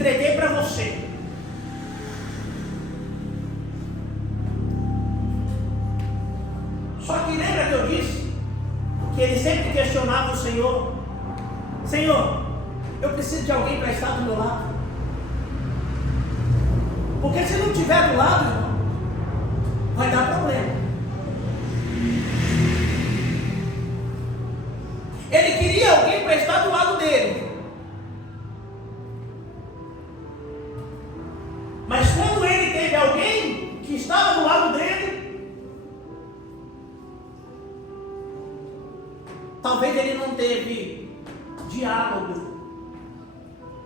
entreguei para você. Só que lembra que eu disse que ele sempre questionava o Senhor: Senhor, eu preciso de alguém para estar do meu lado. Porque se não estiver do lado, irmão, vai dar problema. Ele queria alguém para estar do lado dele. Mas quando ele teve alguém que estava do lado dele, talvez ele não teve diálogo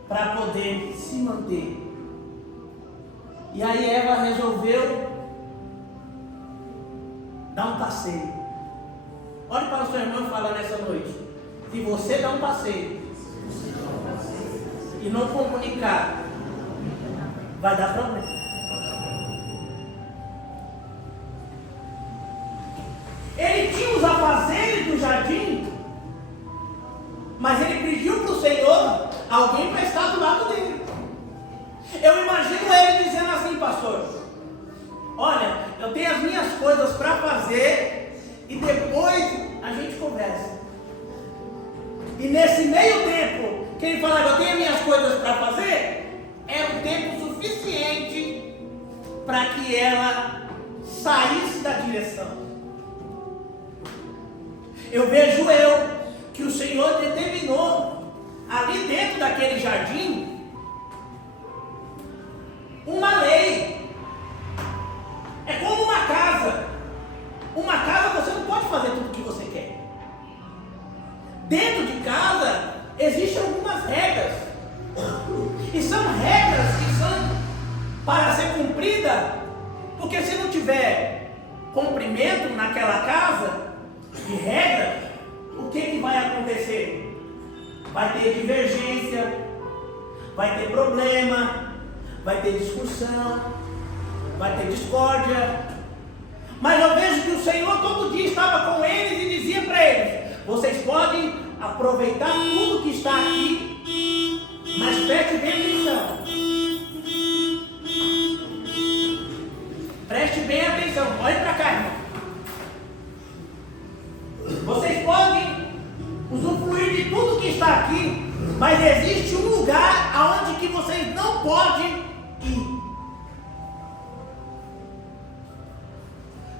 para poder se manter. E aí Eva resolveu dar um passeio. Olhe para o seu irmão e fala nessa noite: se você dá um passeio e não comunicar, vai dar problema. Ele tinha os afazeres do jardim, mas ele pediu para o Senhor alguém para estar do lado dele. Eu imagino ele dizendo assim: pastor, olha, eu tenho as minhas coisas para fazer e depois a gente conversa. E nesse meio tempo que ele falava, eu tenho as minhas coisas para fazer, é um tempo suficiente para que ela saísse da direção. Eu vejo que o Senhor determinou ali dentro daquele jardim uma lei. É como uma casa. Uma casa você não pode fazer tudo o que você quer. Dentro de casa existem algumas regras. E são regras que são para ser cumpridas. Porque se não tiver cumprimento naquela casa de regras, o que vai acontecer? Vai ter divergência, vai ter problema, vai ter discussão, vai ter discórdia. Mas eu vejo que o Senhor todo dia estava com eles e dizia para eles: vocês podem aproveitar tudo que está aqui, mas preste bem atenção. Preste bem atenção, olhe para cá, irmão. Vocês podem usufruir de tudo que está aqui, mas existe um lugar aonde que vocês não podem ir.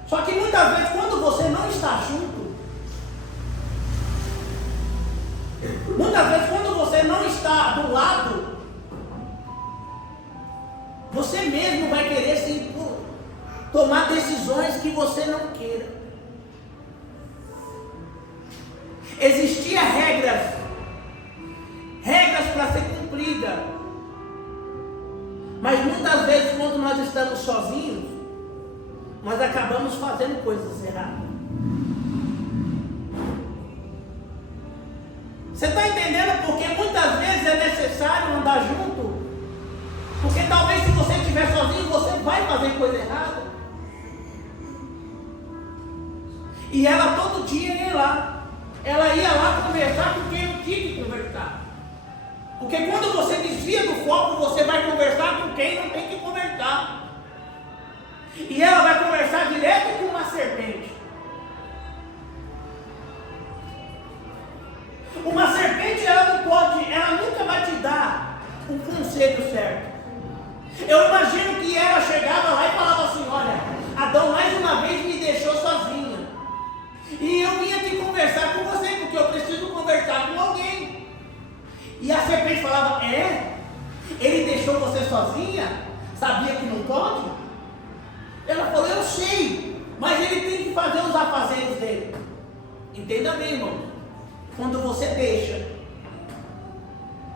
Só que muitas vezes quando você não está junto, muitas vezes quando você não está do lado, você mesmo vai querer se tomar decisões que você não queira. Existiam regras para ser cumpridas. Mas muitas vezes quando nós estamos sozinhos, nós acabamos fazendo coisas erradas. Você está entendendo? Porque muitas vezes é necessário andar junto. Porque talvez se você estiver sozinho, você vai fazer coisa errada. E ela todo dia ia lá. Ela ia lá conversar com quem não tinha que conversar. Porque quando você desvia do foco, você vai conversar com quem não tem que conversar. E ela vai conversar direto com uma serpente. Uma serpente, ela nunca vai te dar um conselho certo. Eu imagino que ela chegava lá e falava assim: olha, Adão mais uma vez me deixou sozinha. E eu vim aqui conversar com você, porque eu preciso conversar com alguém. E a serpente falava: ele deixou você sozinha? Sabia que não pode? Ela falou: eu sei, mas ele tem que fazer os afazeres dele. Entenda bem, irmão. Quando você deixa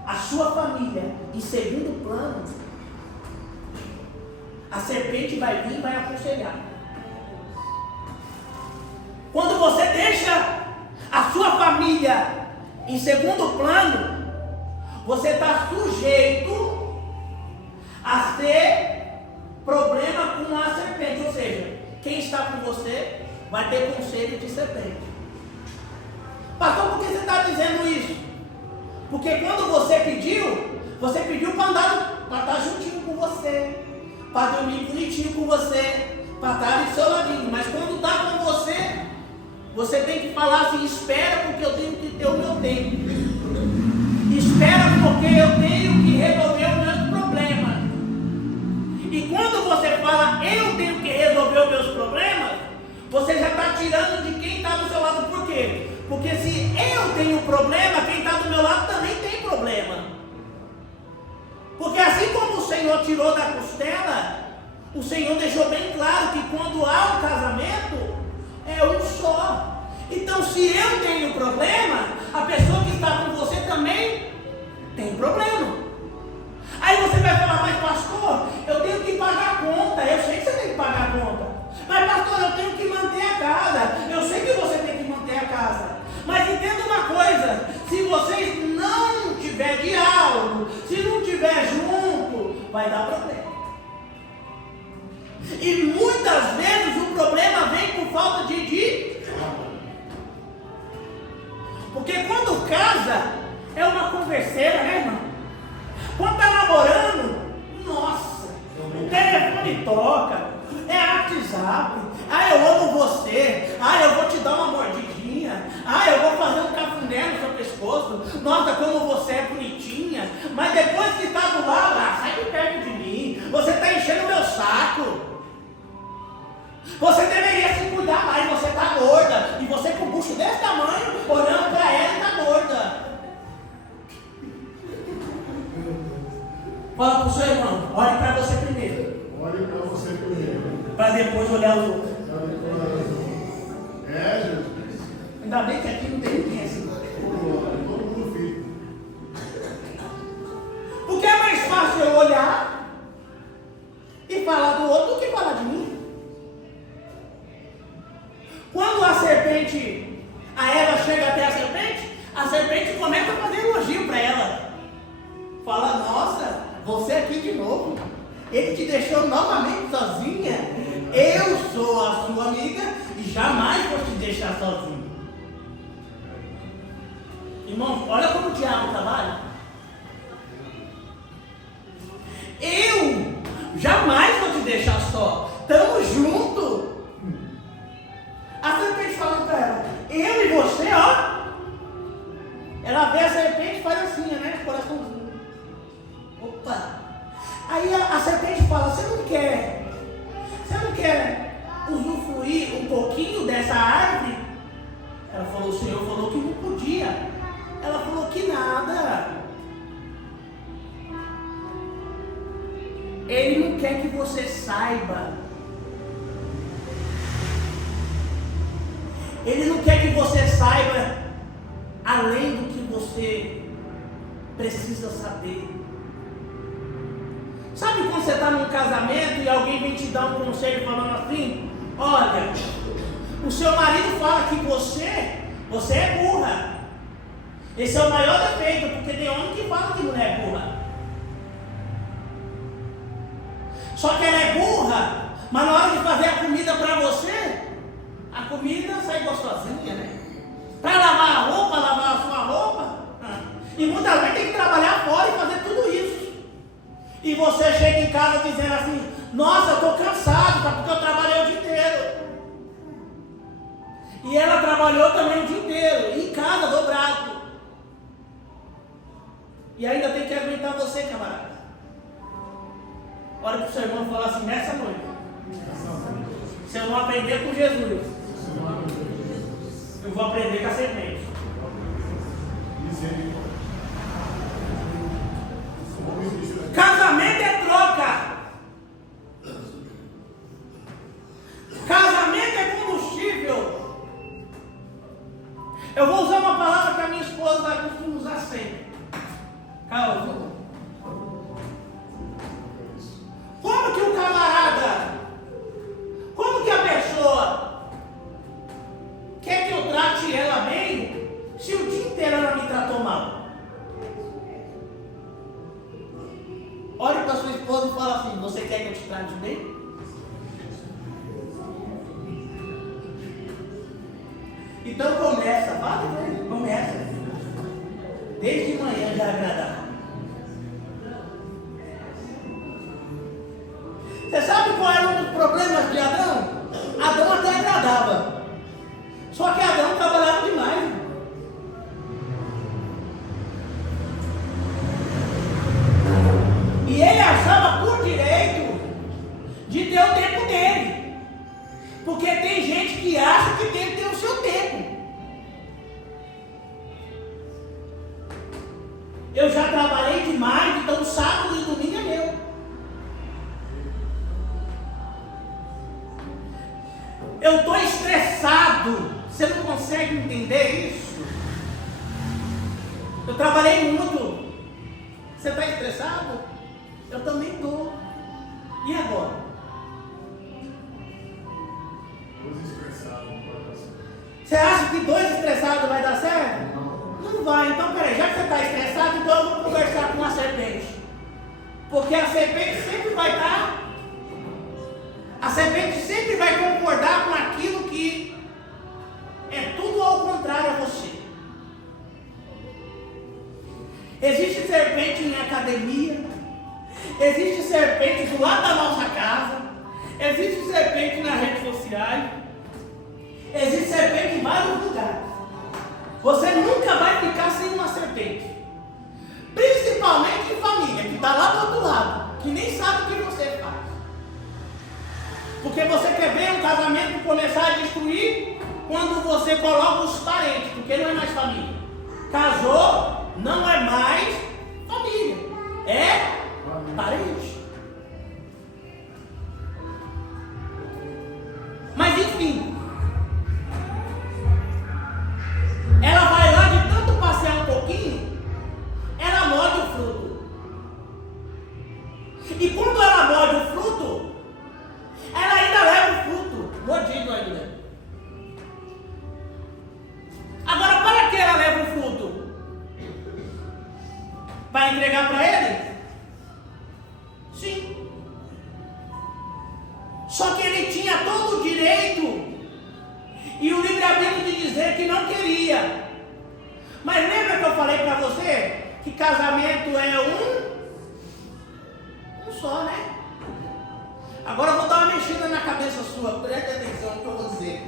a sua família em segundo plano, a serpente vai vir e vai aconselhar. Quando você deixa a sua família em segundo plano, você está sujeito a ter problema com a serpente. Ou seja, quem está com você vai ter conselho de serpente. Pastor, por que você está dizendo isso? Porque quando você pediu para andar para estar juntinho com você, para dormir bonitinho com você, para estar ali do seu ladinho. Mas quando está com você, você tem que falar assim: espera, porque eu tenho que ter o meu tempo. Espera, porque eu tenho que resolver os meus problemas. E quando você fala eu tenho que resolver os meus problemas, você já está tirando de quem está do seu lado. Por quê? Porque se eu tenho problema, quem está do meu lado também tem problema. Porque assim como o Senhor tirou da costela, o Senhor deixou bem claro que quando há um casamento, é um só. Então, se eu tenho problema, a pessoa que está com você também tem problema. Aí você vai falar: mas pastor, eu tenho que pagar a conta. Eu sei que você tem que pagar a conta. Mas pastor, eu tenho que manter a casa. Eu sei que você tem que manter a casa. Mas entenda uma coisa: se vocês não tiver diálogo, se não tiver junto, vai dar problema. E muitas vezes o problema vem por falta de diálogo. Porque quando casa, é uma converseira, né, irmão? Quando está namorando, nossa, o telefone toca, é WhatsApp. Ah, eu amo você. Ah, eu vou te dar uma mordidinha. Ah, eu vou fazer um cafuné no seu pescoço. Nossa, como você é bonitinha. Mas depois que está do lado, sai de perto de mim. Você está enchendo o meu saco. Você deveria se cuidar mais. Você está gorda. E você com o bucho desse tamanho, olhando para ela e está gorda. Fala para o seu irmão: olhe para você primeiro. Olhe para você primeiro. Para depois olhar os outros. É, Jesus. Ainda bem que aqui não tem ninguém assim. Todo mundo fica. Porque é mais fácil eu olhar e falar do outro do que falar de mim. Quando a serpente, a Eva chega até a serpente começa a fazer elogio para ela. Fala: nossa, você aqui de novo. Ele te deixou novamente sozinha. Eu sou a sua amiga e jamais vou te deixar sozinho. Irmão, olha como o diabo trabalha. Eu jamais vou te deixar só. Estamos juntos. A serpente falando para ela: eu e você, ó. Ela vê a serpente e faz assim, né? Coraçãozinho. Opa. Aí a serpente fala: você não quer usufruir um pouquinho dessa árvore? Ela falou: o Senhor falou que não podia. Ela falou que nada. Ele não quer que você saiba. Ele não quer que você saiba além do que você precisa saber. Sabe quando você está num casamento e alguém vem te dar um conselho falando assim: olha, o seu marido fala que você é burra. Esse é o maior defeito, porque tem homem que fala que mulher é burra. Só que ela é burra, mas na hora de fazer a comida para você, a comida sai gostosinha, né? Para lavar a roupa, lavar a sua roupa. E muitas vezes tem que trabalhar fora e fazer tudo isso. E você chega em casa dizendo assim: nossa, eu estou cansado, tá? Porque eu trabalhei o dia inteiro. E ela trabalhou também o dia inteiro, e em casa, dobrado. E ainda tem que aguentar você, camarada. Olha para o seu irmão e fala assim: nessa noite, se eu não aprender com Jesus, eu vou aprender com a serpente. Casamento é troca. Casamento é combustível. Eu vou usar uma palavra que a minha esposa costuma usar sempre: calma. Como que o camarada, como que a pessoa quer que eu trate ela bem se o dia inteiro ela me tratou mal? Olhe para sua esposa e fala assim: você quer que eu te trate bem? Então começa, vai, começa. Desde manhã já agradar. Você sabe qual era um dos problemas de Adão? Adão até agradava. Só que Adão trabalhava demais. E ele achava por direito de ter o tempo dele. Porque tem gente que acha que tem que ter o seu tempo. Eu já trabalhei demais, então sábado e domingo é meu. Eu estou estressado. Você não consegue entender isso? Eu trabalhei muito. Você está estressado? Eu também estou. E agora? Dois estressados, não pode dar certo. Você acha que dois estressados vai dar certo? Não vai. Então, peraí, já que você está estressado, então eu vou conversar com a serpente. Porque a serpente sempre vai estar. A serpente sempre vai concordar com aquilo que é tudo ao contrário a você. Existe serpente em academia, existe serpente do lado da nossa casa, existe serpente nas redes sociais, existe serpente em vários lugares. Você nunca vai ficar sem uma serpente, principalmente em família, que está lá do outro lado, que nem sabe o que você faz. Porque você quer ver um casamento começar a destruir quando você coloca os parentes, porque não é mais família. Casou, não é mais família, é parente. Mas enfim, ela vai lá de tanto passear um pouquinho, ela morde o fruto. E quando ela morde o fruto, ela ainda leva o fruto, mordido ainda. Agora, para que ela leva o fruto? Para entregar para ele? Sim. Só que ele tinha todo o direito e o livre-arbítrio de dizer que não queria. Mas lembra que eu falei para você que casamento é um só, né? Agora eu vou dar uma mexida na cabeça sua, preste atenção no que eu vou dizer.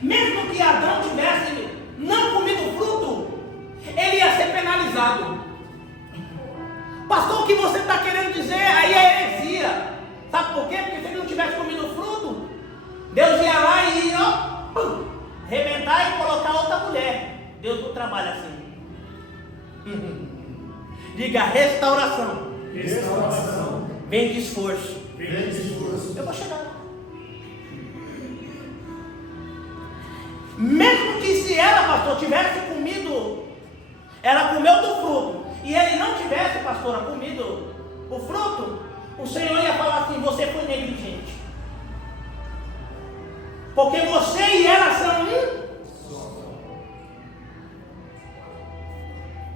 Mesmo que Adão tivesse não comido fruto, ele ia ser penalizado. Pastor, o que você está querendo dizer? Aí é heresia. Sabe por quê? Porque se ele não tivesse comido fruto, Deus ia lá e ia arrebentar e colocar outra mulher. Deus não trabalha assim. Diga restauração. Restauração. Vem de esforço. Vem de esforço. Eu vou chegar. Mesmo que se ela, pastor, tivesse comido, ela comeu do fruto, e ele não tivesse, pastora, comido o fruto, o Senhor ia falar assim: você foi negligente. Porque você e ela são um.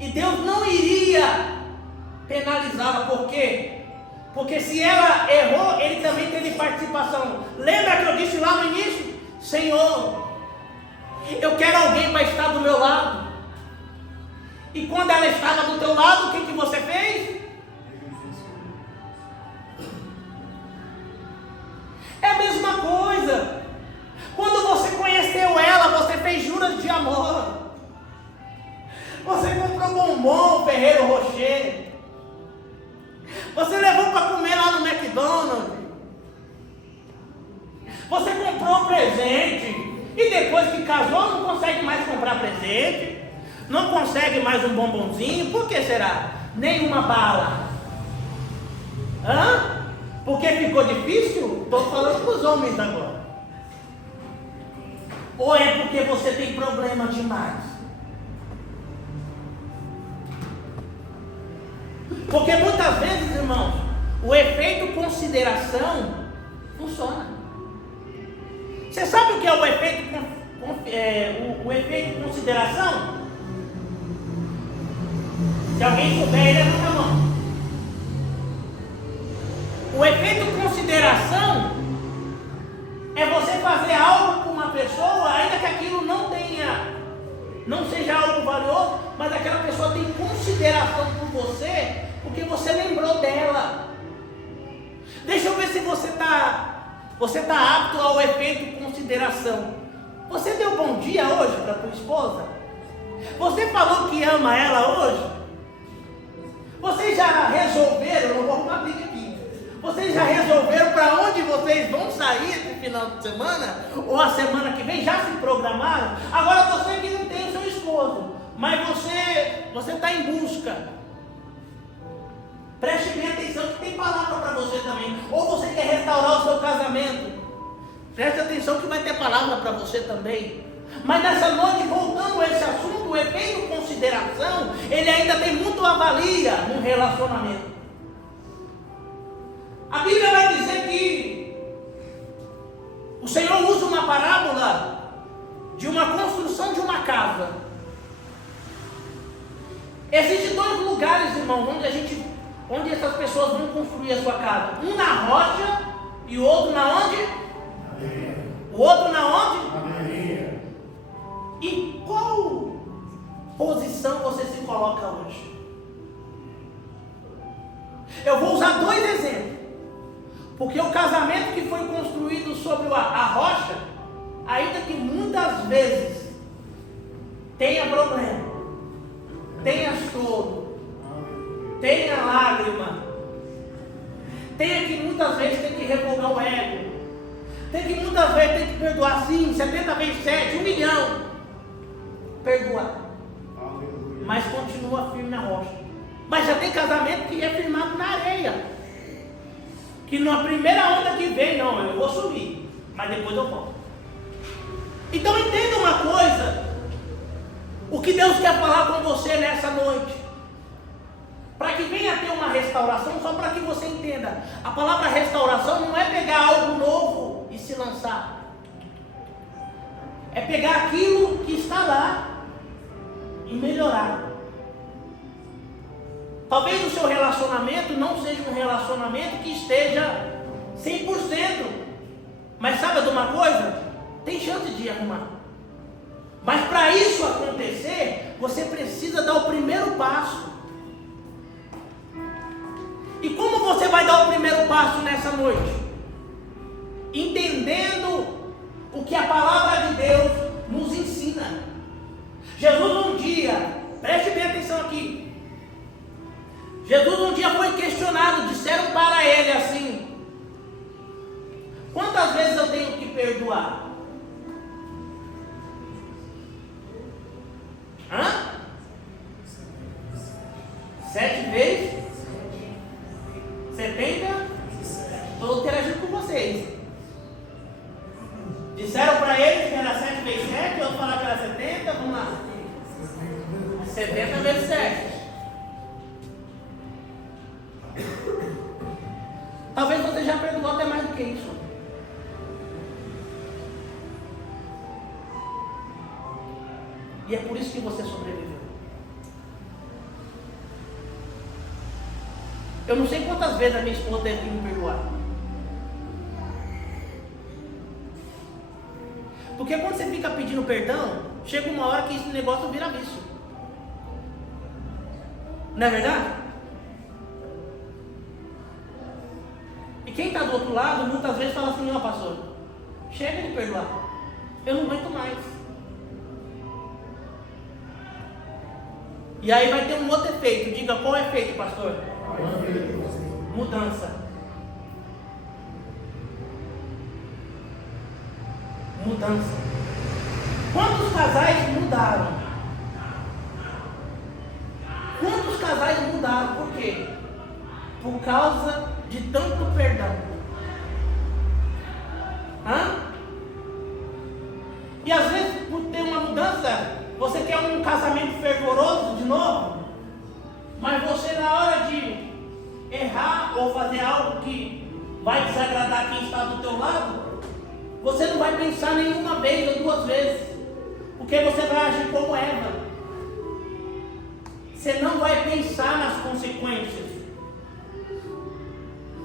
E Deus não iria penalizá-la. Por quê? Porque se ela errou, ele também teve participação. Lembra que eu disse lá no início? Senhor, eu quero alguém para estar do meu lado. E quando ela estava do teu lado, o que você fez? É a mesma coisa. Quando você conheceu ela, você fez juras de amor. Você comprou bombom, Ferreiro Rocher. Você levou para comer lá no McDonald's. Você comprou presente. E depois que casou, não consegue mais comprar presente. Não consegue mais um bombonzinho. Por que será? Nenhuma bala. Hã? Porque ficou difícil? Estou falando para os homens agora. Ou é porque você tem problema demais? Porque muitas vezes, irmãos, o efeito consideração funciona. Você sabe o que é o efeito, o efeito consideração? Se alguém souber, ele levanta a mão. O efeito consideração é você fazer algo com uma pessoa, ainda que aquilo não seja algo valioso, mas aquela pessoa tem consideração por você, porque você lembrou dela. Você está apto ao efeito consideração. Você deu bom dia hoje para tua esposa? Você falou que ama ela hoje? Vocês já resolveram, eu não vou arrumar briga aqui, vocês já resolveram para onde vocês vão sair esse final de semana? Ou a semana que vem? Já se programaram? Agora você que não tem o seu esposo, mas você está em busca. Preste bem atenção que tem palavra para você também. Ou você quer restaurar o seu casamento, preste atenção que vai ter palavra para você também. Mas nessa noite, voltando a esse assunto, o efeito consideração, ele ainda tem muito avalia no relacionamento. A Bíblia vai dizer que o Senhor usa uma parábola de uma construção de uma casa. Existem dois lugares, irmão, onde essas pessoas vão construir a sua casa. Um na rocha e o outro na onde? O outro na onde? Em qual posição você se coloca hoje? Eu vou usar dois exemplos. Porque o casamento que foi construído sobre a rocha, ainda que muitas vezes tenha problema, tenha choro, tenha lágrima, tenha que muitas vezes tem que revogar o ego, tem que muitas vezes tem que perdoar sim, 70 vezes 7, 1 milhão. Perdoar, mas continua firme na rocha. Mas já tem casamento que é firmado na areia, que na primeira onda que vem, não, eu vou subir, mas depois eu volto. Então entenda uma coisa, o que Deus quer falar com você nessa noite, para que venha ter uma restauração, só para que você entenda, a palavra restauração não é pegar algo novo e se lançar, é pegar aquilo que está lá e melhorar. Talvez o seu relacionamento não seja um relacionamento que esteja 100%, mas sabe de uma coisa? Tem chance de arrumar. Mas para isso acontecer, você precisa dar o primeiro passo. E como você vai dar o primeiro passo nessa noite? Entendendo o que a palavra de Deus nos ensina. Jesus um dia, preste bem atenção aqui, Jesus um dia foi questionado, disseram para ele assim: quantas vezes eu tenho que perdoar? 7 vezes? 70? Estou interagindo com vocês. Disseram para eles que era 7 vezes 7, outros falaram que era 70, vamos lá. 70 vezes 7. Talvez você já perdoou até mais do que isso. E é por isso que você sobreviveu. Eu não sei quantas vezes a minha esposa teve que me perdoar. Porque quando você fica pedindo perdão, chega uma hora que esse negócio vira vício. Não é verdade? E quem está do outro lado, muitas vezes fala assim: ó, pastor, chega de perdoar, eu não aguento mais. E aí vai ter um outro efeito. Diga, qual é o efeito, pastor? Mudança. Mudança. Quantos casais mudaram? Quantos casais mudaram? Por quê? Por causa de tanto perdão. E às vezes, por ter uma mudança, você quer um casamento fervoroso de novo, mas você, na hora de errar ou fazer algo que vai desagradar quem está do teu lado, você não vai pensar nenhuma vez ou 2 vezes, porque você vai agir como Eva. Você não vai pensar nas consequências.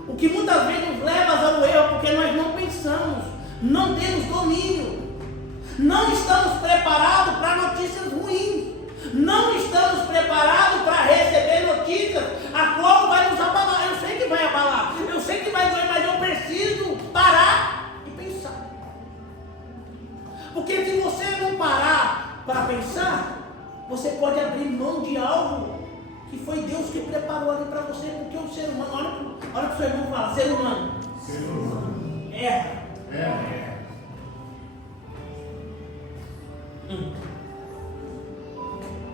O que muitas vezes nos leva ao erro, porque nós não pensamos, não temos domínio, não estamos preparados para notícias ruins, não estamos preparados para receber notícias a qual vai nos abalar. Eu sei que vai abalar, eu sei que vai doer, mas eu preciso parar. para você, porque o ser humano, olha o que o seu irmão fala, ser humano. Erra.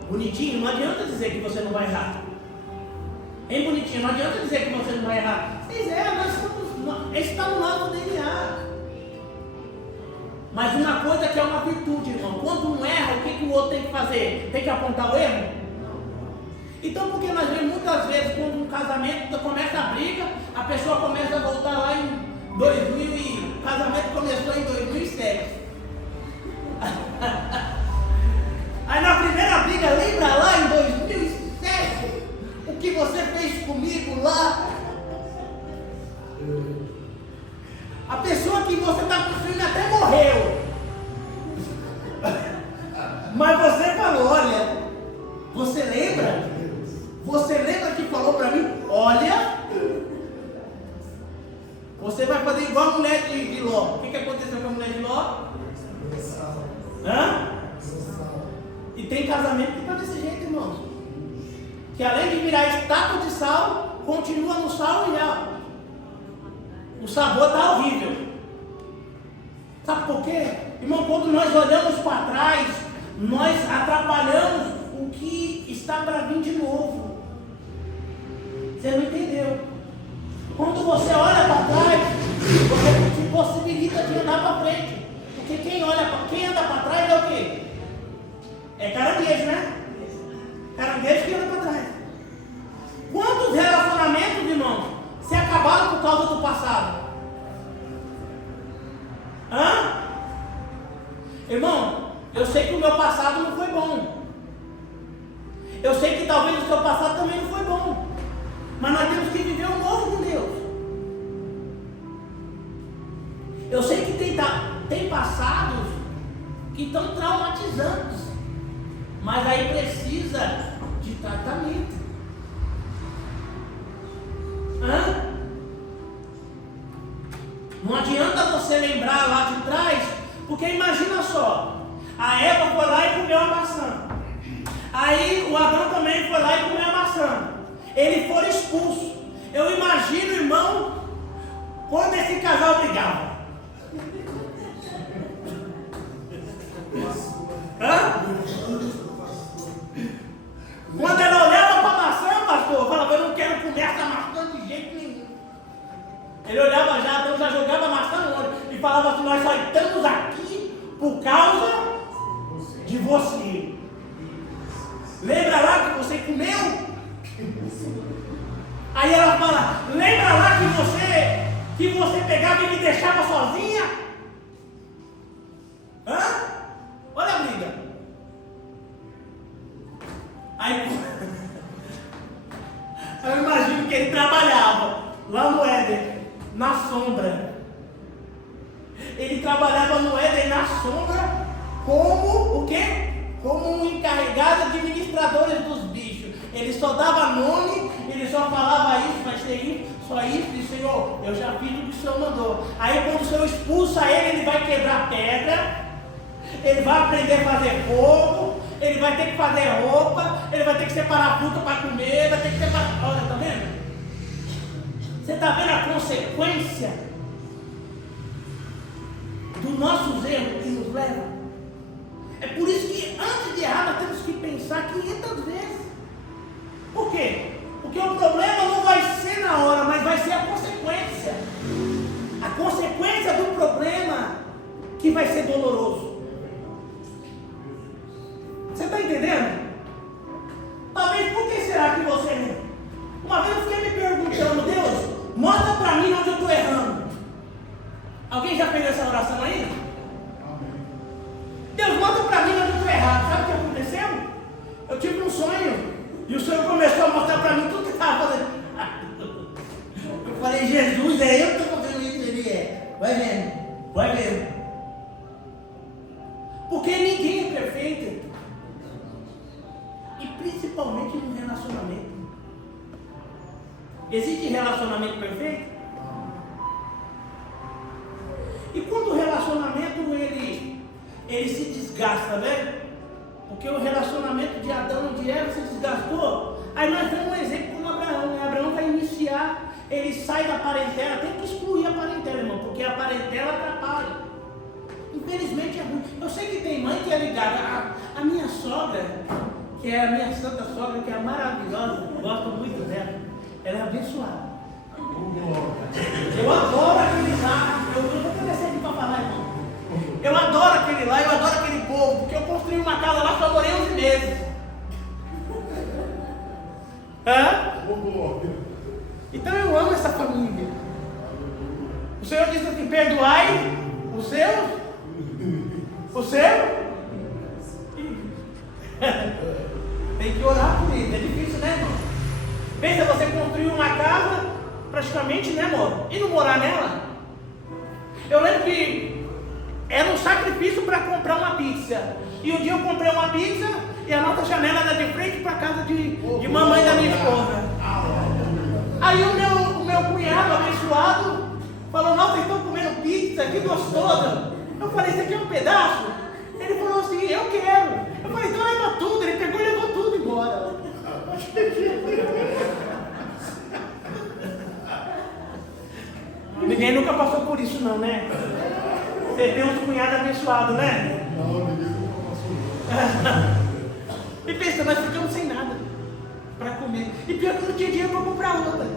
Bonitinho, não adianta dizer que você não vai errar. Hein, bonitinho, não adianta dizer que você não vai errar. Vocês erram, esse está no nosso DNA. Mas uma coisa que é uma virtude, irmão. Quando um erra, o que o outro tem que fazer? Tem que apontar o erro? Então, porque nós vemos muitas vezes, quando um casamento começa a briga, a pessoa começa a voltar lá em 2000 e o casamento começou em 2007. Aí na primeira briga, lembra lá em 2007 o que você fez comigo lá? A pessoa que você está construindo até morreu. Mas você falou, olha, você lembra? Você lembra que falou para mim? Olha, você vai fazer igual a mulher de Ló. O que aconteceu com a mulher de Ló? Hã? E tem casamento que está desse jeito, irmãos. Que além de virar estátua de sal, continua no sal e já. O sabor está horrível. Sabe por quê? Irmão, quando nós olhamos para trás, nós atrapalhamos o que está para vir de novo. Você não entendeu? Quando você olha para trás, você te possibilita de andar para frente. Porque quem anda para trás é o quê? É caranguejo, né? Caranguejo que anda para trás. Quantos relacionamentos, irmãos, se acabaram por causa do passado? Hã? Irmão, eu sei que o meu passado não foi bom. Eu sei que talvez o seu passado também não foi bom. Mas nós temos que viver o novo com Deus. Eu sei que tem passados que estão traumatizantes. Mas aí precisa de tratamento. Hã? Não adianta você lembrar lá de trás, porque imagina só, a Eva foi lá e comeu a maçã. Aí o Adão também foi lá e comeu a maçã. Eles foram expulsos. Eu imagino, irmão, quando esse casal brigava. Hã? Quando ela olhava para a maçã, pastor, falava, eu não quero comer essa maçã de jeito nenhum. Ele olhava já, então já jogava a maçã no olho e falava assim, nós só estamos aqui por causa de você. Lembra lá que você comeu? Aí ela fala, lembra lá que você pegava e me deixava sozinha? Hã? Olha a briga. Aí eu imagino que ele trabalhava lá no Éden, na sombra. Ele trabalhava no Éden na sombra como o quê? Como um encarregado administrador dos bichos. Ele só dava nome, ele só falava isso, vai ser isso, só isso, e Senhor, eu já fiz o que o Senhor mandou. Aí quando o Senhor expulsa ele vai quebrar pedra, ele vai aprender a fazer fogo, ele vai ter que fazer roupa, ele vai ter que separar fruta para comer, vai ter que separar. Olha, está vendo? Você está vendo a consequência dos nossos erros que nos levam? É por isso que antes de errar nós temos que pensar 500 vezes. Por quê? Porque o problema não vai ser na hora, mas vai ser a consequência. A consequência do problema que vai ser doloroso. Você está entendendo? Talvez por que será que você... Uma vez eu fiquei me perguntando, Deus, mostra para mim onde eu estou errando. Alguém já fez essa oração aí? Deus, mostra para mim onde eu estou errado. Sabe o que aconteceu? Eu tive um sonho e o Senhor começou a mostrar para mim tudo que estava fazendo. Eu falei, Jesus, é eu que estou fazendo isso? Ele é. Vai vendo, vai vendo. Porque ninguém é perfeito. E principalmente no relacionamento. Existe relacionamento perfeito? E quando o relacionamento ele se desgasta, né? Porque o relacionamento de Adão e de Eva se desgastou. Aí nós temos um exemplo como Abraão, né? ele sai da parentela, tem que excluir a parentela, irmão, porque a parentela atrapalha. Infelizmente é ruim. Eu sei que tem mãe que é ligada. A minha sogra, que é a minha santa sogra, que é maravilhosa, gosto muito dela, ela é abençoada. Eu adoro aquele lá. Eu vou descer aqui para falar, irmão. Eu adoro aquele lá, eu adoro aquele povo, porque eu construí uma casa lá, só morei 11 meses. Então eu amo essa família. O Senhor disse assim: perdoai os seus. O seu? Tem que orar por isso. É difícil, né, irmão? Pensa, você construiu uma casa, praticamente, né, amor? E não morar nela? Eu lembro que era um sacrifício para comprar uma pizza. E um dia eu comprei uma pizza e a nossa janela era de frente para a casa de mamãe da minha esposa. Aí o meu cunhado abençoado falou: nossa, vocês estão comendo pizza, que gostoso. Eu falei: isso aqui é um pedaço? Ele falou assim: eu quero. Eu falei: então leva tudo. Ele pegou e levou tudo embora. Ninguém nunca passou por isso não, né? Você tem uns cunhados abençoados, né? Não, ninguém nunca passou. E pensa, nós ficamos sem nada para comer. E pior que não tinha dinheiro para comprar outra.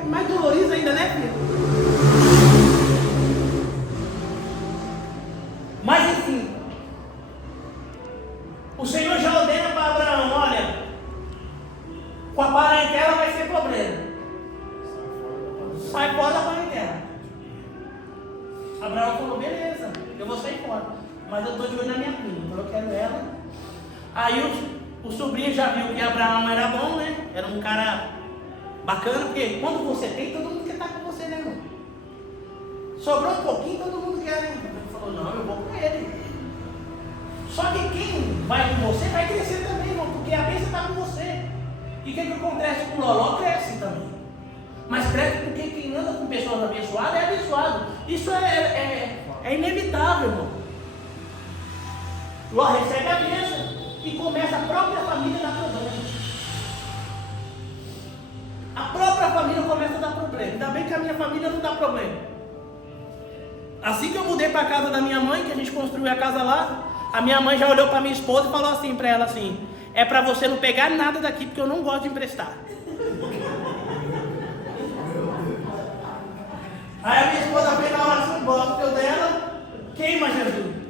É mais dolorido ainda, né, filho? Mas enfim, o Senhor já ordena para Abraão: olha, com a parentela vai ser problema. Sai fora da parentela. Abraão falou: beleza, eu vou sair fora, mas eu estou de olho na minha prima, então eu quero ela. Aí o sobrinho já viu que Abraão era bom, né? Era um cara bacana, porque quando você tem, todo mundo quer estar com você, né, irmão? Sobrou um pouquinho, todo mundo quer, né? Ele falou: não, eu vou com ele. Só que quem vai com você vai crescer também, irmão, porque a bênção está com você. E o que acontece com o Loló? Cresce também. Mas cresce porque quem anda com pessoas abençoadas é abençoado. Isso é inevitável, irmão. Ló recebe a bênção e começa a própria família a dar problema. A própria família começa a dar problema. Ainda bem que a minha família não dá problema. Assim que eu mudei para a casa da minha mãe, que a gente construiu a casa lá, a minha mãe já olhou para minha esposa e falou assim para ela assim: é para você não pegar nada daqui, porque eu não gosto de emprestar. Aí a minha esposa fez na oração gospel dela: queima, Jesus.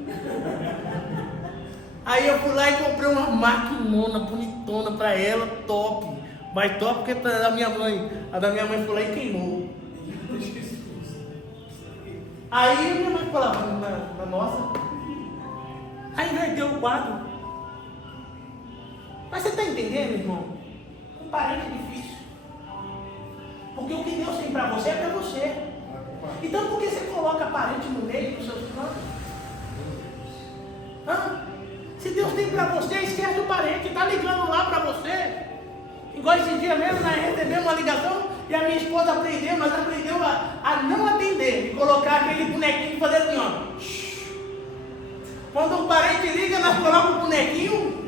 Aí eu fui lá e comprei uma maquinona bonitona para ela, top. Mas top porque a da minha mãe foi lá e queimou. Aí minha mãe falou na nossa. Aí inverteu o quadro. Mas você está entendendo, irmão? Um parente é difícil. Porque o que Deus tem para você é para você. Então por que você coloca parente no meio dos seus planos? Se Deus tem para você, esquece o parente. Está ligando lá para você. Igual esse dia mesmo, nós recebemos uma ligação e a minha esposa aprendeu, mas aprendeu a não atender e colocar aquele bonequinho e fazer assim, ó. Quando um parente liga, nós colocamos o bonequinho.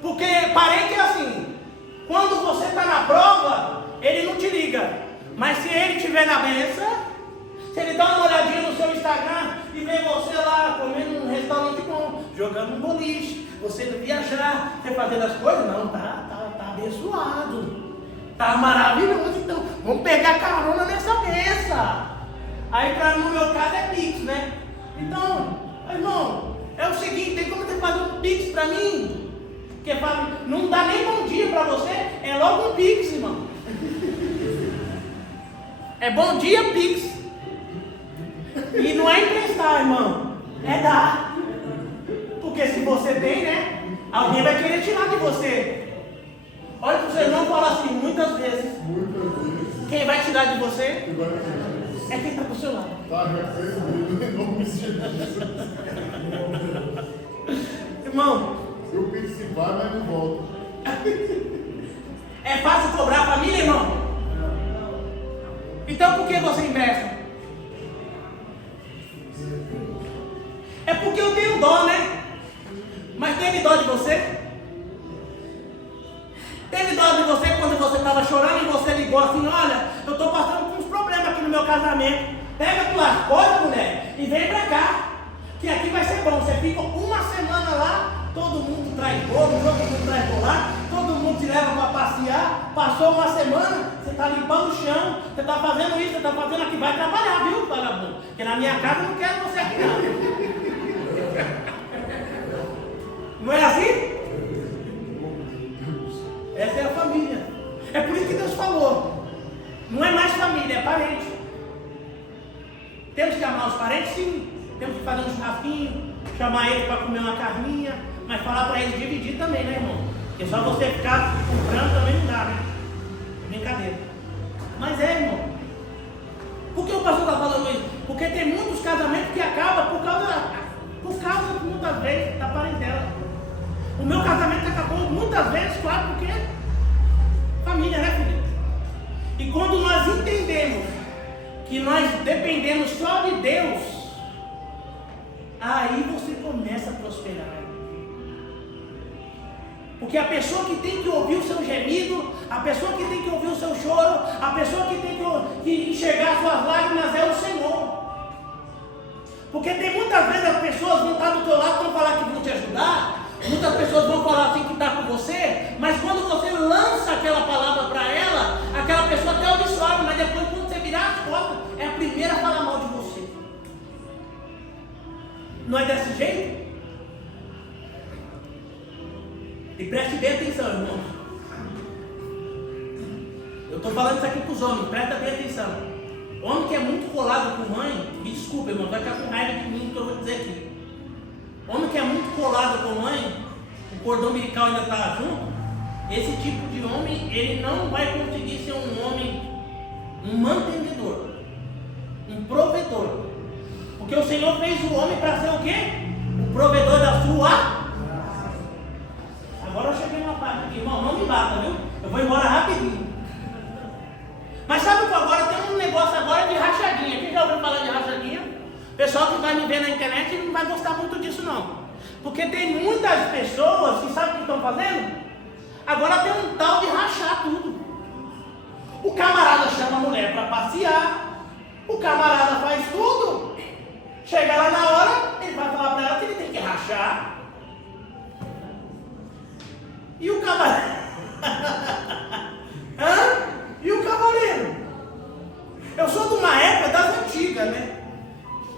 Porque parente é assim: quando você está na prova, ele não te liga. Mas se ele estiver na bênção, se ele dá uma olhadinha no seu Instagram e vê você lá comendo num restaurante bom, jogando um boliche, você indo viajar, você fazendo as coisas, não, tá abençoado, tá maravilhoso. Então, vamos pegar carona nessa bênção. Aí, no meu caso, é Pix, né? Então, irmão, é o seguinte: tem como você fazer um Pix pra mim? Porque não dá nem bom dia pra você, é logo um Pix, irmão. É bom dia, Pix. E não é emprestar, irmão, é dar. Porque se você tem, né, alguém vai querer tirar de você. Olha para o seu irmão e fala assim: muitas vezes, quem vai tirar de você é quem está do seu lado. Irmão, eu penso que vai, mas não volta. É fácil cobrar a família, irmão? Então por que você empresta? É porque eu tenho dó, né? Mas teve dó de você? Teve dó de você quando você estava chorando e você ligou assim, olha, eu estou passando por uns problemas aqui no meu casamento. Pega tuas coisas, mulher, e vem pra cá. Que aqui vai ser bom. Você fica uma semana lá, todo mundo traz bolo, todo mundo traz bolar, todo mundo te leva para passear. Passou uma semana, você está limpando o chão, você está fazendo isso, você está fazendo aqui, vai trabalhar, viu, vagabundo? Porque na minha casa eu não quero você aqui não. Não é assim? Essa é a família. É por isso que Deus falou. Não é mais família, é parente. Temos que amar os parentes, sim. Temos que fazer um churrasquinho, chamar eles para comer uma carninha, mas falar para eles dividir também, né, irmão? Porque só você ficar comprando também não dá, né? É brincadeira. Mas é, irmão. Por que o pastor está falando isso? Porque tem muitos casamentos que acabam por causa muitas vezes da parentela. O meu casamento acabou muitas vezes, claro, porque família, né, filho? E quando nós entendemos que nós dependemos só de Deus, aí você começa a prosperar. Porque a pessoa que tem que ouvir o seu gemido, a pessoa que tem que ouvir o seu choro, a pessoa que tem que enxergar suas lágrimas é o Senhor. Porque tem muitas vezes as pessoas vão estar do teu lado, vão falar que vão te ajudar, muitas pessoas vão falar assim que está com você, mas quando você lança aquela palavra para ela, aquela pessoa até absorve, mas depois quando você virar as costas, é a primeira a falar mal de você. Não é desse jeito? E preste bem atenção, irmãos. Eu estou falando isso aqui para os homens, presta bem atenção. Homem que é muito colado com mãe, me desculpa, irmão, vai ficar com raiva de mim que eu vou dizer aqui. Homem que é muito colado com mãe, o cordão umbilical ainda está junto, esse tipo de homem, ele não vai conseguir ser um homem, um mantenedor, um provedor. Porque o Senhor fez o homem para ser o quê? O provedor da sua. Agora eu cheguei numa parte aqui, irmão, não me bata, viu? Eu vou embora rapidinho. Mas sabe que agora tem um negócio agora de rachadinha. Quem já ouviu falar de rachadinha? O pessoal que vai me ver na internet não vai gostar muito disso não. Porque tem muitas pessoas que sabem o que estão fazendo? Agora tem um tal de rachar tudo. O camarada chama a mulher para passear. O camarada faz tudo. Chega lá na hora, ele vai falar para ela que ele tem que rachar. E o camarada? Hã? E o cavaleiro? Eu sou de uma época das antigas, né?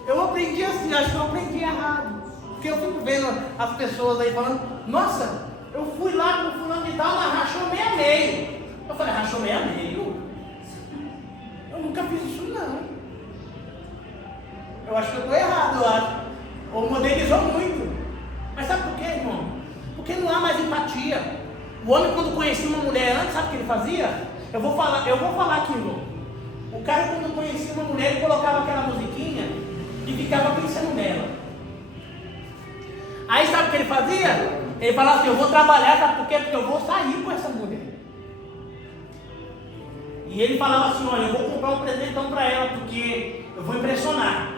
Eu aprendi assim, acho que eu aprendi errado. Porque eu fico vendo as pessoas aí falando, nossa, eu fui lá com o fulano de tal, ela rachou meio a meio. Eu falei, rachou meio a meio? Eu nunca fiz isso não. Eu acho que eu estou errado, eu acho. Ou modernizou muito. Mas sabe por quê, irmão? Porque não há mais empatia. O homem, quando conhecia uma mulher antes, sabe o que ele fazia? Eu vou falar aqui, irmão. O cara, quando conhecia uma mulher, ele colocava aquela musiquinha e ficava pensando nela. Aí sabe o que ele fazia? Ele falava assim, eu vou trabalhar, sabe por quê? Porque eu vou sair com essa mulher. E ele falava assim, olha, eu vou comprar um presentão para ela, porque eu vou impressionar.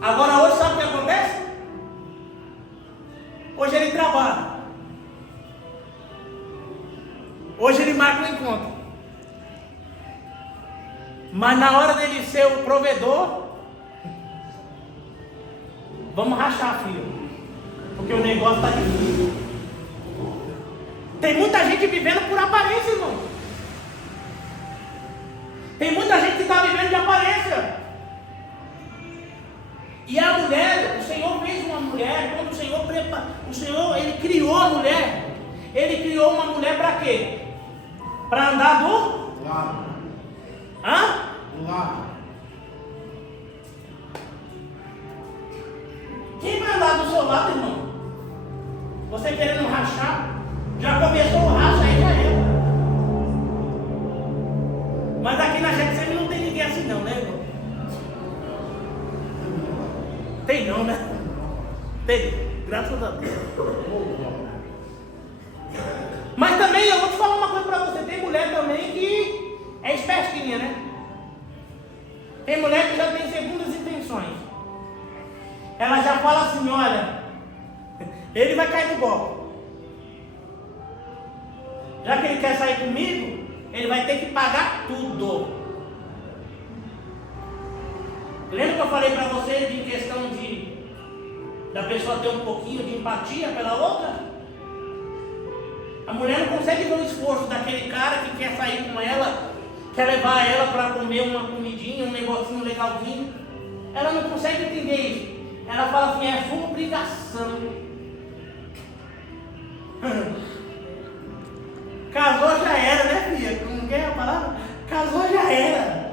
Agora hoje sabe o que acontece? Hoje ele trabalha. Hoje ele marca um encontro. Mas na hora dele ser o provedor, vamos rachar, filho. Porque o negócio está difícil. Tem muita gente vivendo por aparência, irmão. Tem muita gente que está vivendo de aparência. E a mulher, o Senhor fez uma mulher, quando o Senhor, Ele criou a mulher. Ele criou uma mulher para quê? Para andar do lado. Hã? Do lado. Quem vai andar do seu lado, irmão? Você querendo rachar? Já começou o racha aí, já é. Mas aqui na gente sempre não tem ninguém assim não, né, irmão? Tem não, né? Tem, graças a Deus. Mas também eu vou te falar uma coisa para você, tem mulher também que é espertinha, né? Tem mulher que já tem segundas intenções. Ela já fala assim, olha, ele vai cair no golpe. Já que ele quer sair comigo, ele vai ter que pagar tudo. Lembra que eu falei para você de questão da pessoa ter um pouquinho de empatia pela outra? A mulher não consegue ver o esforço daquele cara que quer sair com ela, quer levar ela para comer uma comidinha, um negocinho legalzinho. Ela não consegue entender isso. Ela fala assim, é sua obrigação. Casou já era, né, filha? Como que é a palavra? Casou já era.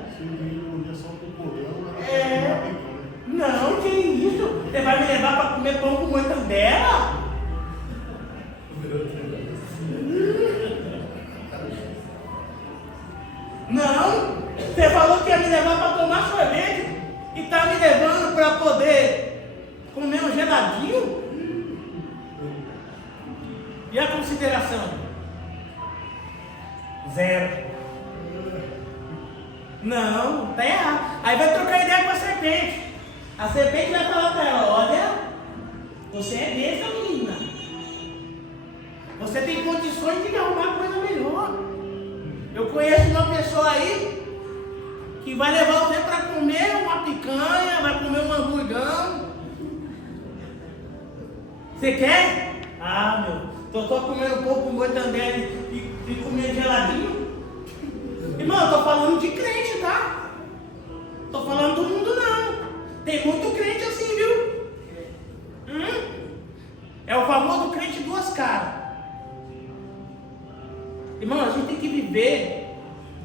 Não, que isso? Você vai me levar para comer pão com mortandela? Não, você falou que ia me levar para tomar sorvete e está me levando para poder comer um geladinho? E a consideração? Zero. Não, tá errado. Aí vai trocar ideia com a serpente. A serpente vai falar para ela, olha, você é besta, menina. Você tem condições de arrumar coisa melhor. Eu conheço uma pessoa aí que vai levar você para comer uma picanha, vai comer um hamburgão. Você quer? Ah, meu, tô só comendo um pouco de mortandela e comer geladinho. Irmão, eu tô falando de crente, tá? Tô falando do mundo não. Tem muito crente assim, viu? É o famoso crente duas caras. Irmão, a gente tem que viver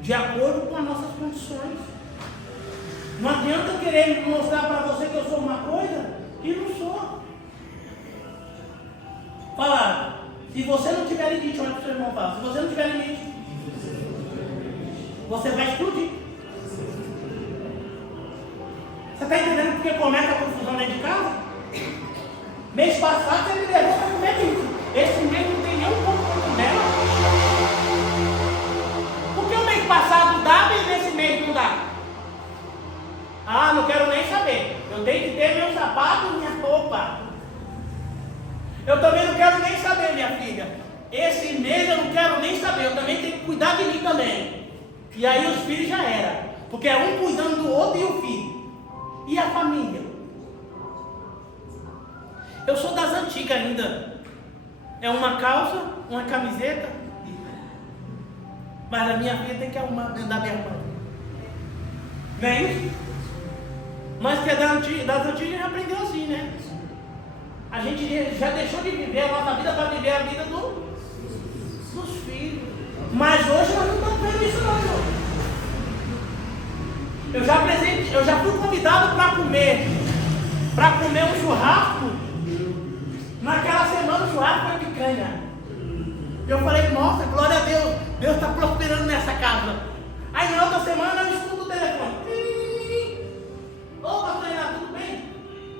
de acordo com as nossas condições. Não adianta querer mostrar para você que eu sou uma coisa e não sou. Fala, se você não tiver limite, olha para o seu irmão fala, se você não tiver limite, você vai explodir. Você está entendendo porque começa a confusão dentro de casa? Mês passado você me levou para comer isso. Esse mês não tem nenhum pouco dela. Porque o mês passado dava e nesse mês não dá. Ah, não quero nem saber. Eu tenho que ter meu sapato e minha roupa. Eu também não quero nem saber, minha filha. Esse mês eu não quero nem saber. Eu também tenho que cuidar de mim também. E aí os filhos já era. Porque é um cuidando do outro e o filho. E a família? Eu sou das antigas ainda. É uma calça, uma camiseta. Mas a minha filha tem que arrumar dentro da minha mãe. Não é isso? Mas que é das antigas já aprendeu assim, né? A gente já deixou de viver a nossa vida para viver a vida dos filhos. Mas hoje nós não estamos vendo isso não, irmão. Eu já fui convidado para comer um churrasco. Naquela semana o churrasco foi picanha. Eu falei, nossa, glória a Deus, Deus está prosperando nessa casa. Aí na outra semana eu escuto o telefone. Ô, pastor Renato, tudo bem?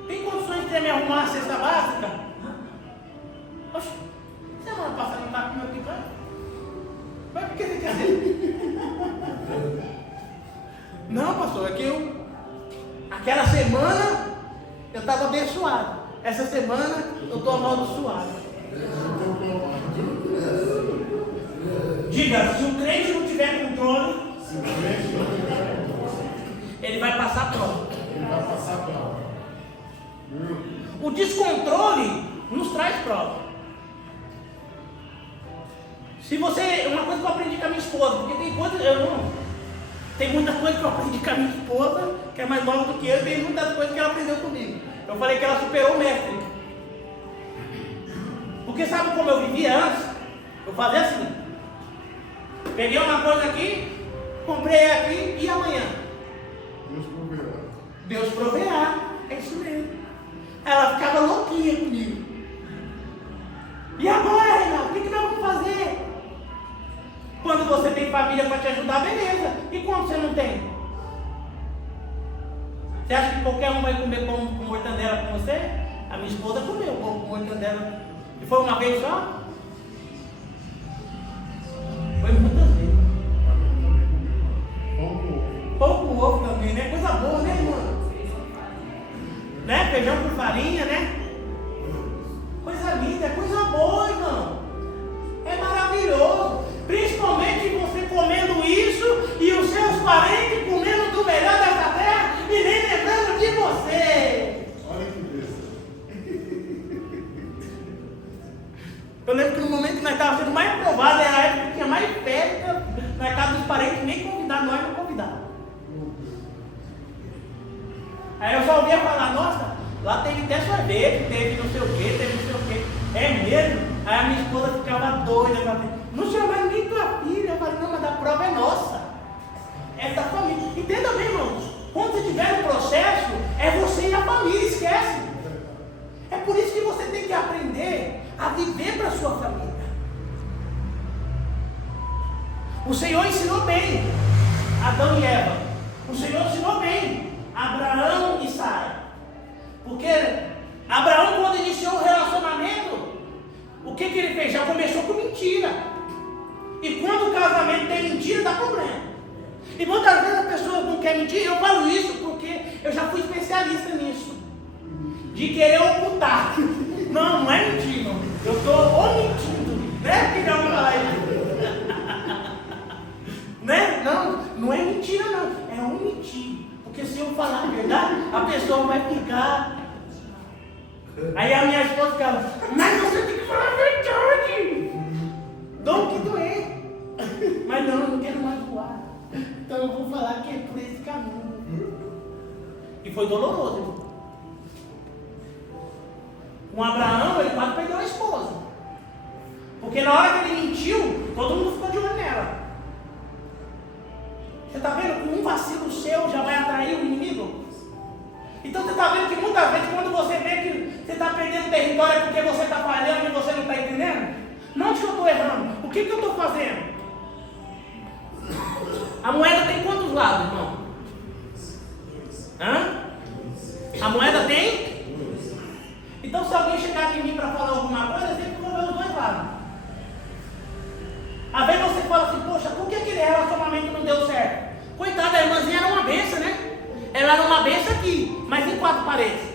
Tem condições de me arrumar a cesta básica? Oxe, semana passada não estava comendo picanha? Mas por que você quer dizer? Não, pastor, é que aquela semana eu estava abençoado. Essa semana eu estou amaldiçoado. Diga, se o crente não tiver controle, ele vai passar prova. O descontrole nos traz prova. Se você, uma coisa que eu aprendi com a minha esposa, porque tem coisas, tem muita coisa que eu aprendi com a minha esposa, que é mais nova do que eu, e tem muitas coisas que ela aprendeu comigo. Eu falei que ela superou o mestre. Porque sabe como eu vivia antes? Eu fazia assim. Peguei uma coisa aqui, comprei aqui e amanhã. Deus proverá. É isso mesmo. Ela ficava louquinha comigo. E agora, Renato, o que nós vamos fazer? Quando você tem família para te ajudar, beleza. E quando você não tem? Você acha que qualquer um vai comer pão com mortandela com você? A minha esposa comeu pão com mortandela. E foi uma vez só? Foi muitas vezes. Pão com ovo também, né? Coisa boa, né, irmão? Né? Feijão com farinha, né? Coisa linda, é coisa boa, irmão. É maravilhoso. momento que nós estávamos sendo mais provados, era a época que tinha mais festa na casa dos parentes, nem convidar nós não convidavam. Aí eu só ouvia falar, nossa, lá teve até sorvete, teve não sei o que, teve não sei o que. É mesmo? Aí a minha esposa ficava doida, não chama nem tua filha. Eu falei, não, mas a prova é nossa. É da família. Entenda bem, irmãos. Quando você tiver no processo, é você e a família, esquece. É por isso que você tem que aprender a viver para a sua família. O Senhor ensinou bem Adão e Eva. O Senhor ensinou bem Abraão e Sara. Porque Abraão, quando iniciou o relacionamento, o que ele fez? Já começou com mentira. E quando o casamento tem mentira, dá problema. E muitas vezes a pessoa não quer mentir. Eu falo isso porque eu já fui especialista nisso. De querer ocultar. Não é mentir, irmão. Eu estou omitindo. Né? Que não falar isso. Né? Não é mentira, não. É omitir. Porque se eu falar a verdade, a pessoa vai ficar. Aí a minha esposa ficava, mas você tem que falar a verdade. Dom que doer. Mas não, eu não quero mais voar. Então eu vou falar que é por esse caminho. E foi doloroso, irmão. Com Abraão, ele quase perdeu a esposa. Porque na hora que ele mentiu, todo mundo ficou de olho nela. Você está vendo que um vacilo seu já vai atrair o inimigo? Então você está vendo que muitas vezes quando você vê que você está perdendo território é porque você está falhando e você não está entendendo? Não onde que eu estou errando? O que eu estou fazendo? A moeda tem quantos lados, irmão? Hã? A moeda tem? Então se alguém chegar em mim para falar alguma coisa, eu sempre vou ver os dois lados. Às vezes você fala assim, poxa, por que aquele relacionamento não deu certo? Coitada, a irmãzinha era uma benção, né? Ela era uma benção aqui, mas em 4 paredes.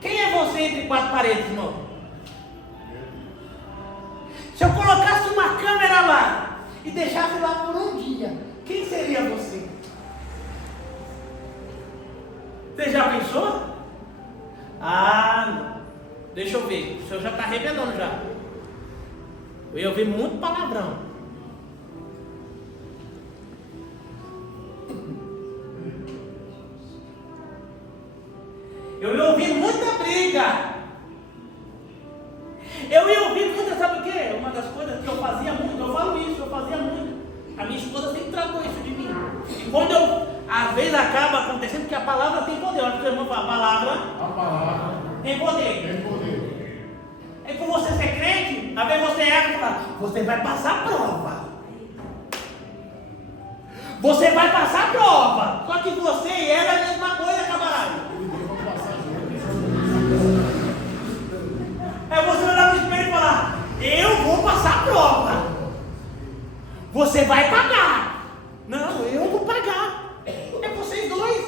Quem é você entre 4 paredes, irmão? Se eu colocasse uma câmera lá e deixasse lá por um dia, quem seria você? Você já pensou? Ah, não. Deixa eu ver. O senhor já está revelando já. Eu ia ouvir muito palavrão. Eu ia ouvir muita briga. Eu ia ouvir muita, sabe o quê? Uma das coisas que eu fazia muito, eu falo isso, eu fazia muito. A minha esposa sempre tratou isso de mim. E quando às vezes acaba acontecendo que a palavra tem poder. Olha que o irmão fala, a palavra tem poder. Tem poder. É por você ser crente, às vezes você erra e fala, você vai passar a prova. Você vai passar a prova. Só que você e ela é a mesma coisa, camarada. É você olhar para o espelho e falar, eu vou passar a prova. Você vai pagar. Não, eu vou pagar. É vocês dois.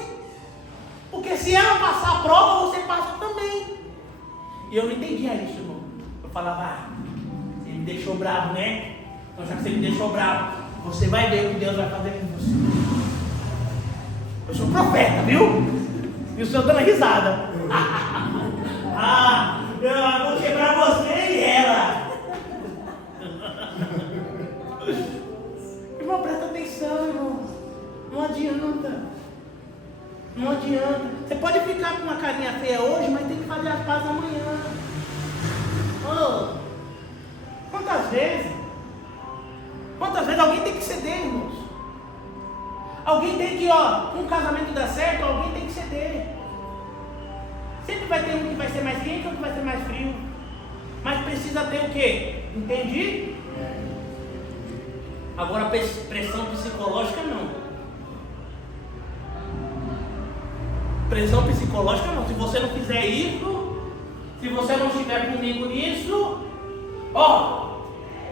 Porque se ela passar a prova, você passa também. E eu não entendia isso, irmão. Eu falava, você me deixou bravo, né? Então já que você me deixou bravo, você vai ver o que Deus vai fazer com você. Eu sou profeta, viu? E o senhor dando risada. Eu vou quebrar você e ela. Irmão, presta atenção, irmão. Não adianta. Não adianta. Você pode ficar com uma carinha feia hoje, mas tem que fazer as pazes amanhã. Oh, quantas vezes alguém tem que ceder, irmãos? Alguém tem que, um casamento dar certo, alguém tem que ceder. Sempre vai ter um que vai ser mais quente, outro que vai ser mais frio. Mas precisa ter o quê? Entendi? Agora pressão psicológica não. Pressão psicológica não. Se você não fizer isso, se você não estiver comigo nisso,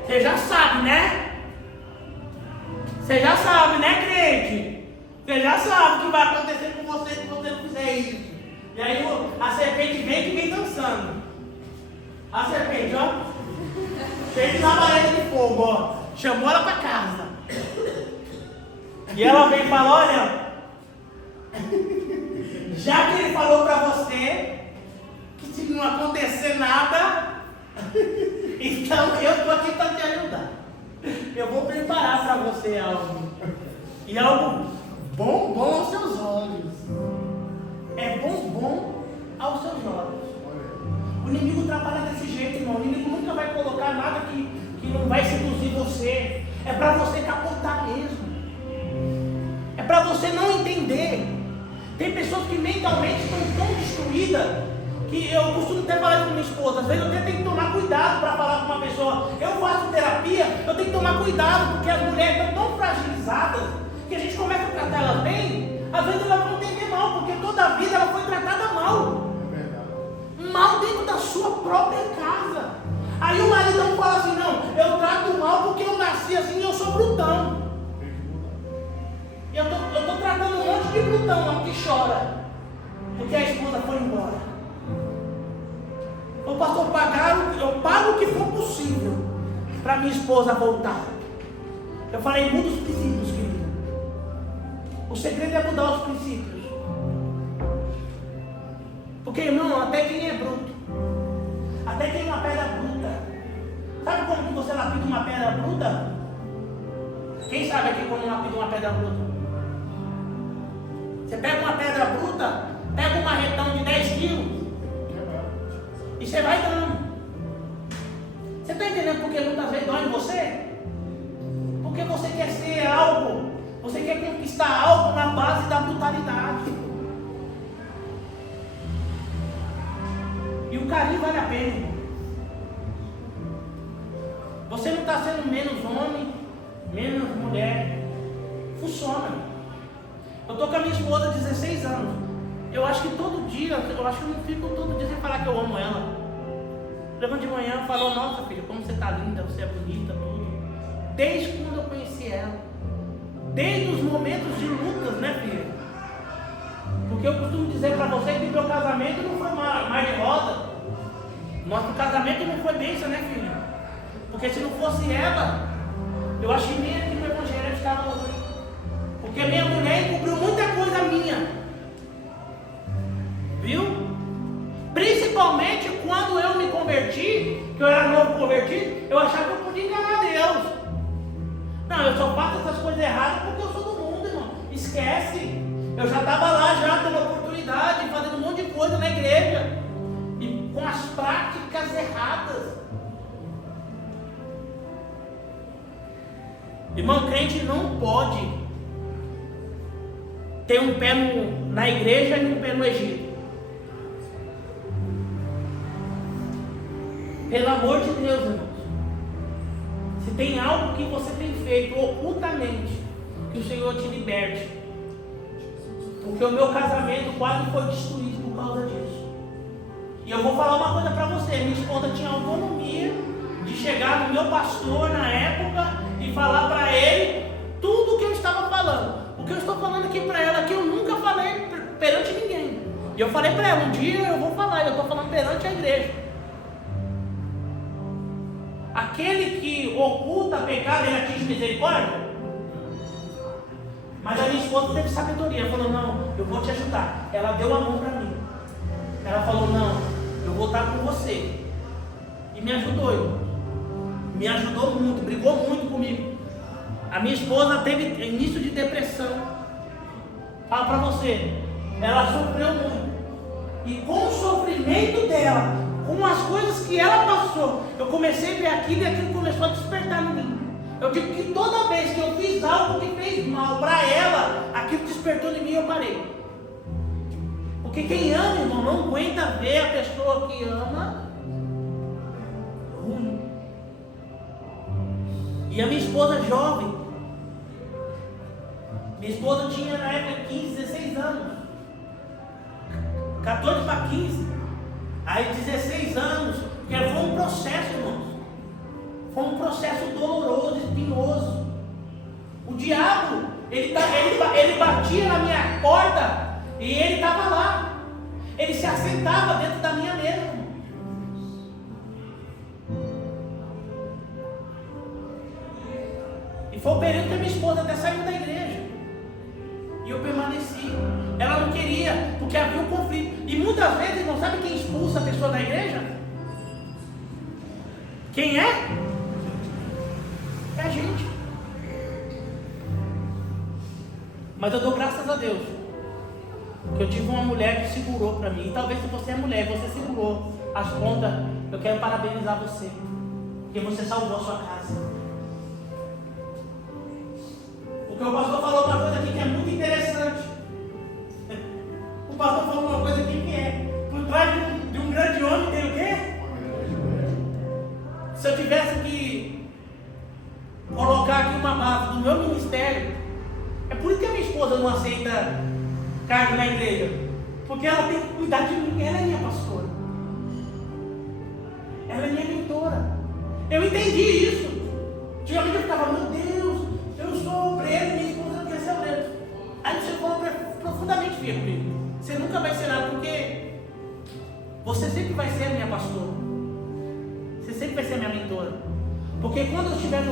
você já sabe, né? Você já sabe, né, crente? Você já sabe o que vai acontecer com você se você não fizer isso. E aí a serpente vem que vem dançando. A serpente, cheia de labareda de fogo, chamou ela para casa. E ela vem e fala, olha, já que ele falou para você que se não acontecer nada, Então eu estou aqui para te ajudar. Eu vou preparar para você algo. E algo bom aos seus olhos. É bom aos seus olhos. O inimigo trabalha desse jeito, irmão. O inimigo nunca vai colocar nada que não vai seduzir você. É para você capotar mesmo. É para você não entender. Tem pessoas que mentalmente estão tão destruídas que eu costumo até falar com minha esposa. Às vezes eu tenho que tomar cuidado para falar com uma pessoa. Eu faço terapia, eu tenho que tomar cuidado porque as mulheres estão tão fragilizadas que a gente começa a tratar elas bem. Às vezes elas vão entender mal, porque toda a vida ela foi tratada mal. Mal dentro da sua própria casa. Aí o maridão fala assim: não, eu trato mal porque eu nasci assim e eu sou brutão. Eu estou tratando um monte de brutão lá que chora porque a esposa foi embora. O pastor, eu pago o que for possível para minha esposa voltar. Eu falei: muda os princípios, querido. O segredo é mudar os princípios. Porque, irmão, até quem é bruto, até quem é uma pedra bruta, sabe como que você lapida uma pedra bruta? Quem sabe aqui como lapida uma pedra bruta? Você pega uma pedra bruta, pega um marretão de 10 quilos e você vai dando. Você está entendendo porque muitas vezes dói em você? Porque você quer ser algo, você quer conquistar algo na base da brutalidade. E o carinho vale a pena, irmão. Você não está sendo menos homem, menos mulher. Funciona. Eu estou com a minha esposa há 16 anos. Eu acho que todo dia, eu acho que eu não fico todo dia sem falar que eu amo ela. Levanto de manhã e falo: nossa filha, como você está linda, você é bonita, tudo. Desde quando eu conheci ela. Desde os momentos de lutas, né, filha? Porque eu costumo dizer para você que meu casamento não foi mar de rosa. Nosso casamento não foi bênção, né, filha? Porque se não fosse ela, eu acho que nem aqui no Evangelho estava hoje. Porque minha mulher encobriu muita coisa minha. Viu? Principalmente quando eu me converti, que eu era novo convertido, eu achava que eu podia enganar Deus. Não, eu só faço essas coisas erradas porque eu sou do mundo, irmão. Esquece. Eu já estava lá, já tendo oportunidade, fazendo um monte de coisa na igreja. E com as práticas erradas. Irmão, crente não pode ter um pé na igreja e um pé no Egito. Pelo amor de Deus, irmãos. Se tem algo que você tem feito ocultamente, que o Senhor te liberte. Porque o meu casamento quase foi destruído por causa disso. E eu vou falar uma coisa para você: minha esposa tinha autonomia de chegar no meu pastor na época e falar para ele tudo o que eu estava falando. O que eu estou falando aqui para ela, que eu nunca falei perante ninguém. E eu falei para ela: um dia eu vou falar, eu estou falando perante a igreja. Aquele que oculta pecado, ele atinge misericórdia? Mas a minha esposa teve sabedoria. Ela falou: não, eu vou te ajudar. Ela deu a mão para mim. Ela falou: não, eu vou estar com você. E me ajudou, irmão. Me ajudou muito, brigou muito comigo. A minha esposa teve início de depressão. Fala para você, ela sofreu muito. E com o sofrimento dela, com as coisas que ela passou, eu comecei a ver aquilo e aquilo começou a despertar em mim. Eu digo que toda vez que eu fiz algo que fez mal para ela, aquilo despertou em mim e eu parei. Porque quem ama, irmão, não aguenta ver a pessoa que ama ruim. E a minha esposa jovem, minha esposa tinha na época 15, 16 anos, 14 para 15, aí 16 anos, porque foi um processo, irmãos. Foi um processo doloroso, espinhoso. O diabo, ele batia na minha porta e ele estava lá. Ele se assentava dentro da minha mesa. E foi o período que a minha esposa até saiu da igreja. E eu permaneci. Ela não queria, porque havia um conflito. E muitas vezes, não sabe quem expulsa a pessoa da igreja? Quem é? É a gente. Mas eu dou graças a Deus que eu tive uma mulher que segurou para mim. E talvez se você é mulher, você segurou as pontas, eu quero parabenizar você, porque você salvou a sua casa. Porque o pastor falou uma coisa aqui que é muito interessante. O pastor falou uma coisa aqui que é: por trás de um grande homem tem o quê? Se eu tivesse que colocar aqui uma base do meu ministério, é por isso que a minha esposa não aceita cargo na igreja, porque ela tem que cuidar de mim. Ela é minha pastora, ela é minha mentora. Eu entendi isso. Antigamente eu ficava: meu Deus, eu sou obreiro, minha esposa não quer ser obreiro. Aí você falou profundamente firme comigo: você nunca vai ser nada, porque você sempre vai ser a minha pastora, você sempre vai ser a minha mentora. Porque quando eu estiver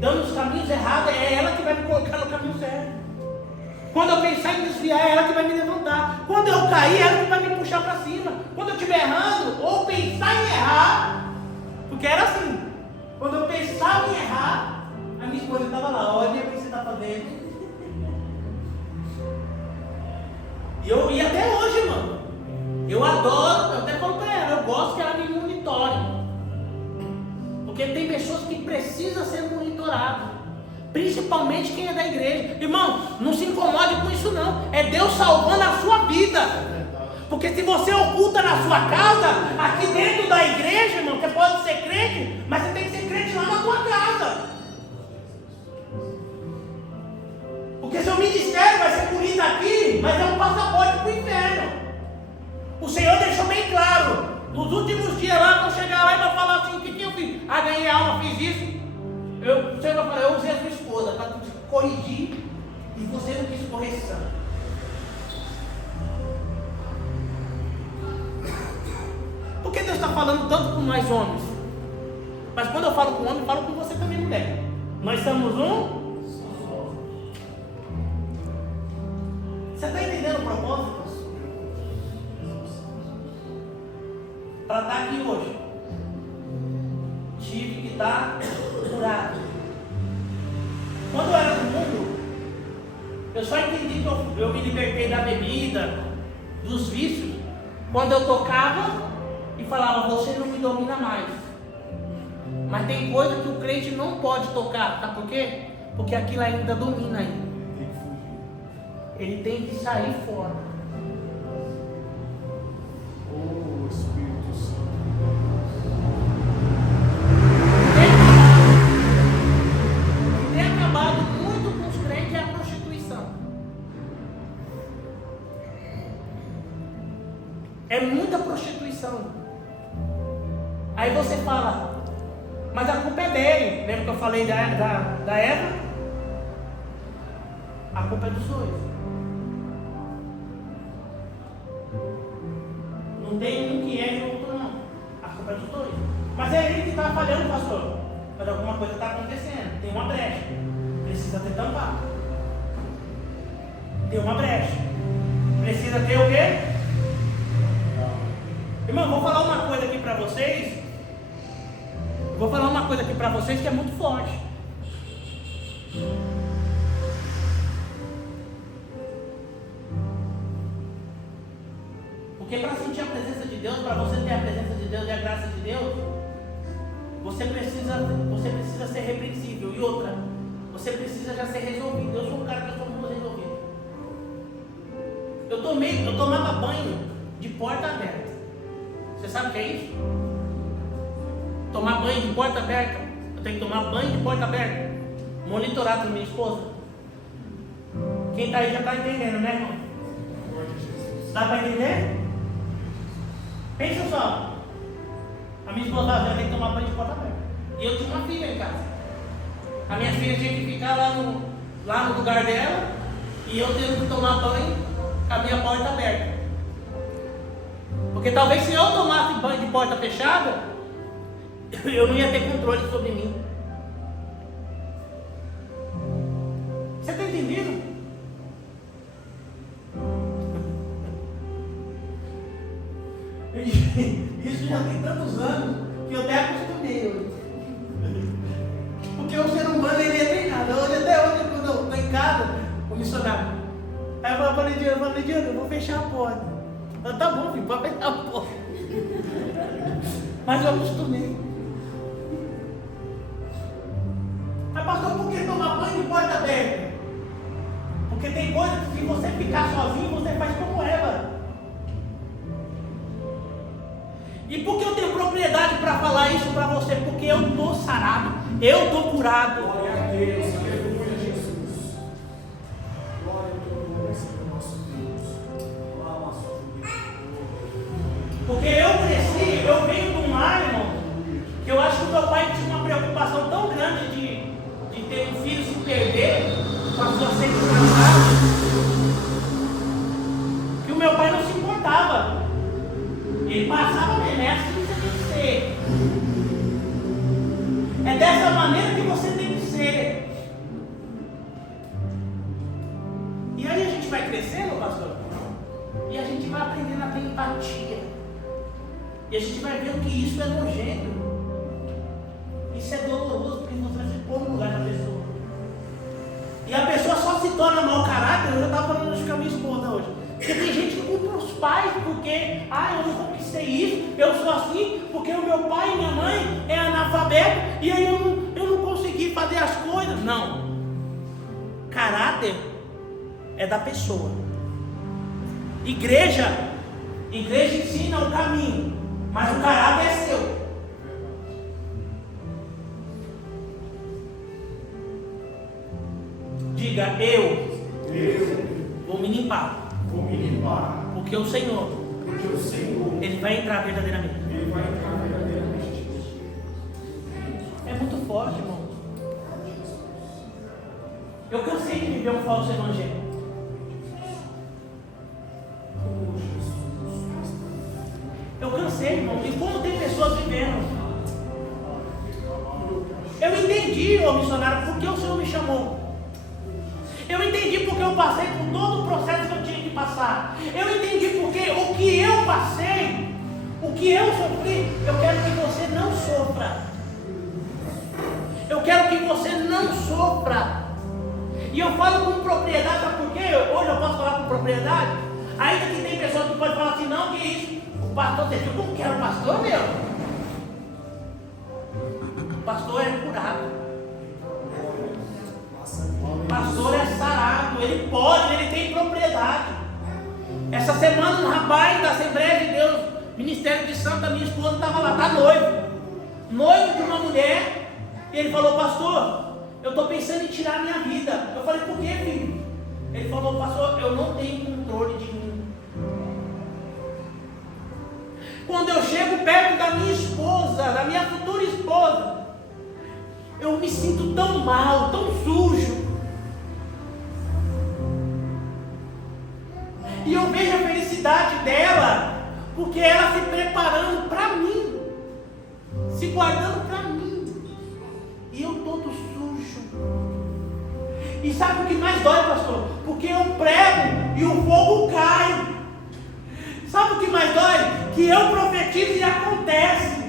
dando os caminhos errados, é ela que vai me colocar no caminho certo. Quando eu pensar em desviar, é ela que vai me levantar. Quando eu cair, é ela que vai me puxar para cima. Quando eu estiver errando, ou pensar em errar, porque era assim: quando eu pensava em errar, a minha esposa estava lá: olha o que você está fazendo. E até hoje, mano, eu adoro, eu até falo para ela, eu gosto que ela me monitore. Porque tem pessoas que precisam ser monitoradas, principalmente quem é da igreja. Irmão, não se incomode com isso não. É Deus salvando a sua vida. Porque se você oculta na sua casa, aqui dentro da igreja, irmão, você pode ser crente, mas você tem que ser crente lá na sua casa. Porque seu ministério vai ser punido aqui, mas é um passaporte para o inferno. O Senhor deixou bem claro. Nos últimos dias lá, vou chegar lá e vou falar assim: o que eu fiz? Ah, ganhei alma, fiz isso. O Senhor vai falar: eu usei a sua esposa para te corrigir e você não quis correção. Por que Deus está falando tanto com nós homens? Mas quando eu falo com homem, eu falo com você também, mulher. Nós somos um. Você está entendendo o propósito? Para estar aqui hoje, tive que estar curado. Quando eu era do mundo, eu só entendi que eu me libertei da bebida, dos vícios, quando eu tocava e falava: você não me domina mais. Mas tem coisa que o crente não pode tocar, sabe por quê? Porque aquilo ainda domina ainda. Ele tem que sair fora. Oh, Espírito Santo. Tem acabado muito com os crentes é a prostituição. É muita prostituição. Aí você fala: mas a culpa é dele. Lembra que eu falei da Eva? A culpa é dos dois. Não tem um que erre e o outro não. A culpa é dos dois. Mas é ele que está falhando, pastor. Mas alguma coisa está acontecendo. Tem uma brecha. Precisa ter tampado. Tem uma brecha. Precisa ter o quê? Irmão, vou falar uma coisa aqui para vocês. Vou falar uma coisa aqui para vocês que é muito forte. Porque para sentir a presença de Deus, para você ter a presença de Deus e a graça de Deus, você precisa ser repreensível. E outra, você precisa já ser resolvido. Eu sou um cara que eu sou muito resolvido. Eu tomava banho de porta aberta. Você sabe o que é isso? Tomar banho de porta aberta. Eu tenho que tomar banho de porta aberta. Monitorar com minha esposa. Quem está aí já está entendendo, né, irmão? Dá para entender? Pensa só. A minha esposa já tem que tomar banho de porta aberta. E eu tinha uma filha em casa. A minha filha tinha que ficar lá no lugar dela. E eu tendo que tomar banho com a minha porta aberta. Porque talvez se eu tomasse banho de porta fechada, eu não ia ter controle sobre mim. Você está entendendo? Isso já tem tantos anos que eu até acostumei. falou, Lidiano, eu vou fechar a porta. Eu, tá bom, filho, pode fechar a porta. Mas eu acostumei. Mas pastor, por que tomar banho de porta aberta? Porque tem coisas que se você ficar sozinho, você faz como Eva. E por que eu tenho propriedade para falar isso para você? Porque eu estou sarado, eu estou curado. Glória a Deus, aleluia, Jesus. Glória ao teu nome, Senhor nosso Deus. Porque eu cresci, eu venho de um lar, irmão, que eu acho que o meu pai tinha uma preocupação tão grande de ter um filho se perder, com a sua sexualidade, que o meu pai não se importava. Ele passava nessa que você tem que ser. É dessa maneira que você tem que ser. E aí a gente vai crescendo, pastor, e a gente vai aprendendo a ter empatia. E a gente vai vendo que isso é nojento. Isso é doloroso, porque você vai se pôr no lugar da pessoa. E a pessoa só se torna mau caráter. Eu já estava falando isso com a minha esposa hoje. Porque tem gente que culpa os pais, porque eu não conquistei isso, eu sou assim, porque o meu pai e minha mãe é analfabeto, e aí eu não consegui fazer as coisas. Não. Caráter é da pessoa. Igreja ensina o caminho, mas o caráter é seu. Diga, eu vou me limpar. Vou me limpar. Porque o Senhor, Ele vai entrar verdadeiramente. Ele vai entrar verdadeiramente. É muito forte, irmão. Eu cansei de viver um falso evangelho. Eu cansei, irmão. E como tem pessoas vivendo. Eu entendi, ô missionário, porque o Senhor me chamou. Eu entendi porque eu passei por todo o processo que eu tinha que passar. Eu entendi porque o que eu passei, o que eu sofri, eu quero que você não sofra. Eu quero que você não sofra. E eu falo com propriedade, sabe por quê? Hoje eu posso falar com propriedade. Ainda que tem pessoas que podem falar assim, não, que isso? O pastor, você viu como que era o pastor, meu? O pastor é curado. O pastor é sarado, ele pode, ele tem propriedade. Essa semana um rapaz da Assembleia de Deus, Ministério de Santa, minha esposa estava lá, está noivo de uma mulher, e ele falou, pastor, eu estou pensando em tirar a minha vida. Eu falei, por quê, filho? Ele falou, pastor, eu não tenho controle de mim. Quando eu chego perto da minha esposa, da minha futura esposa, eu me sinto tão mal, tão sujo. E eu vejo a felicidade dela, porque ela se preparando para mim, se guardando para mim, e eu todo sujo. E sabe o que mais dói, pastor? Porque eu prego e o fogo cai. Sabe o que mais dói? Que eu profetizo e acontece.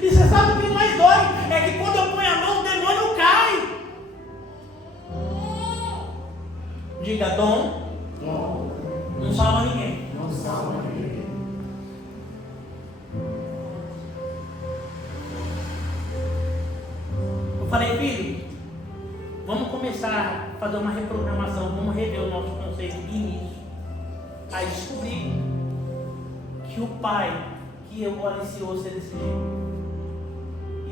E você sabe o que mais dói? É que quando eu ponho a mão, o demônio cai. Diga, dom não salva ninguém. Não salva ninguém. Eu falei, filho, vamos começar a fazer uma reprogramação, vamos rever o nosso conceito de início. Aí descobri que o pai que o aliciou ser desse jeito,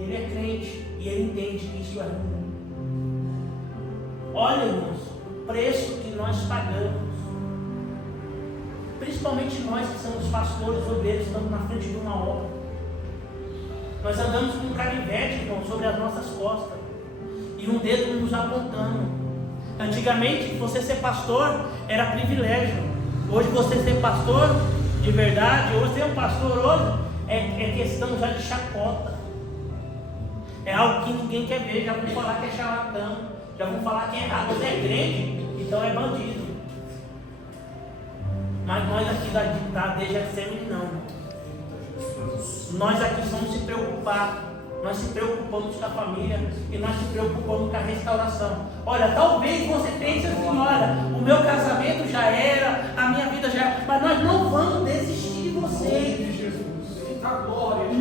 ele é crente e ele entende que isso é ruim. Olha, irmãos, o preço que nós pagamos, principalmente nós que somos pastores, obreiros, estamos na frente de uma obra. Nós andamos com um canivete, irmão, sobre as nossas costas e um dedo nos apontando. Antigamente, você ser pastor era privilégio. Hoje, você ser pastor de verdade, hoje ser um pastor hoje é questão já de chacota. É algo que ninguém quer ver. Já vão falar que é charlatão, já vão falar que é errado. Você é crente, então é bandido. Mas nós aqui da DGSM não. Nós aqui vamos se preocupar. nós se preocupamos com a família e nós se preocupamos com a restauração. Olha, talvez você pense assim, olha, o meu casamento já era, a minha vida já era, mas nós não vamos desistir de você.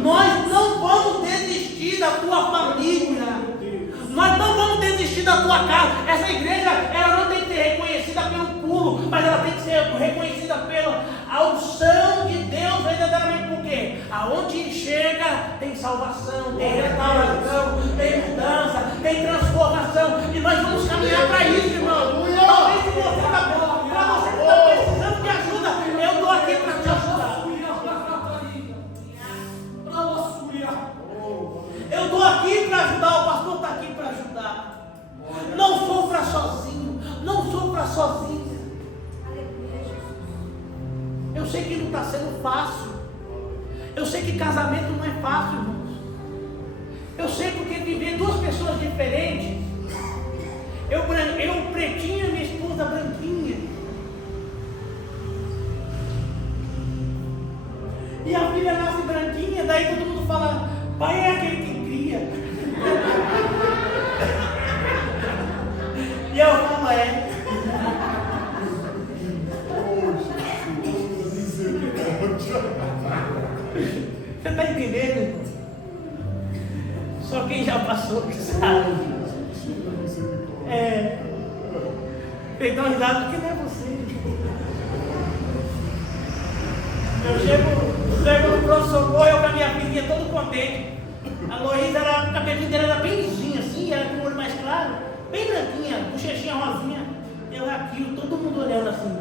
Nós não vamos desistir da tua família. Nós não vamos desistir da tua casa. Essa igreja, ela não tem que ser reconhecida pelo pulo, mas ela tem que ser reconhecida pela unção de Deus verdadeiramente. Por quê? Aonde chega tem salvação, tem restauração, tem mudança, tem transformação. E nós vamos caminhar para isso, irmão. Talvez se você está precisando de ajuda, eu estou aqui para te ajudar. Eu estou aqui para ajudar, o pastor está aqui para ajudar. Não sofra sozinho, não sofra sozinha. Eu sei que não está sendo fácil. Eu sei que casamento não é fácil, irmãos. Eu sei porque viver duas pessoas diferentes. Eu pretinha e minha esposa branquinha. E a filha nasce branquinha, daí todo mundo fala, pai é aquele que cria. E eu falo, é. Você está entendendo? Só quem já passou que sabe. Vocês dão risada porque não é você. Eu chego no pronto-socorro, eu com a minha filhinha todo contente. A Loísa, o cabelinho dela era bem lisinho assim, era com o olho mais claro, bem branquinha, bochechinha rosinha. Eu aqui, todo mundo olhando assim.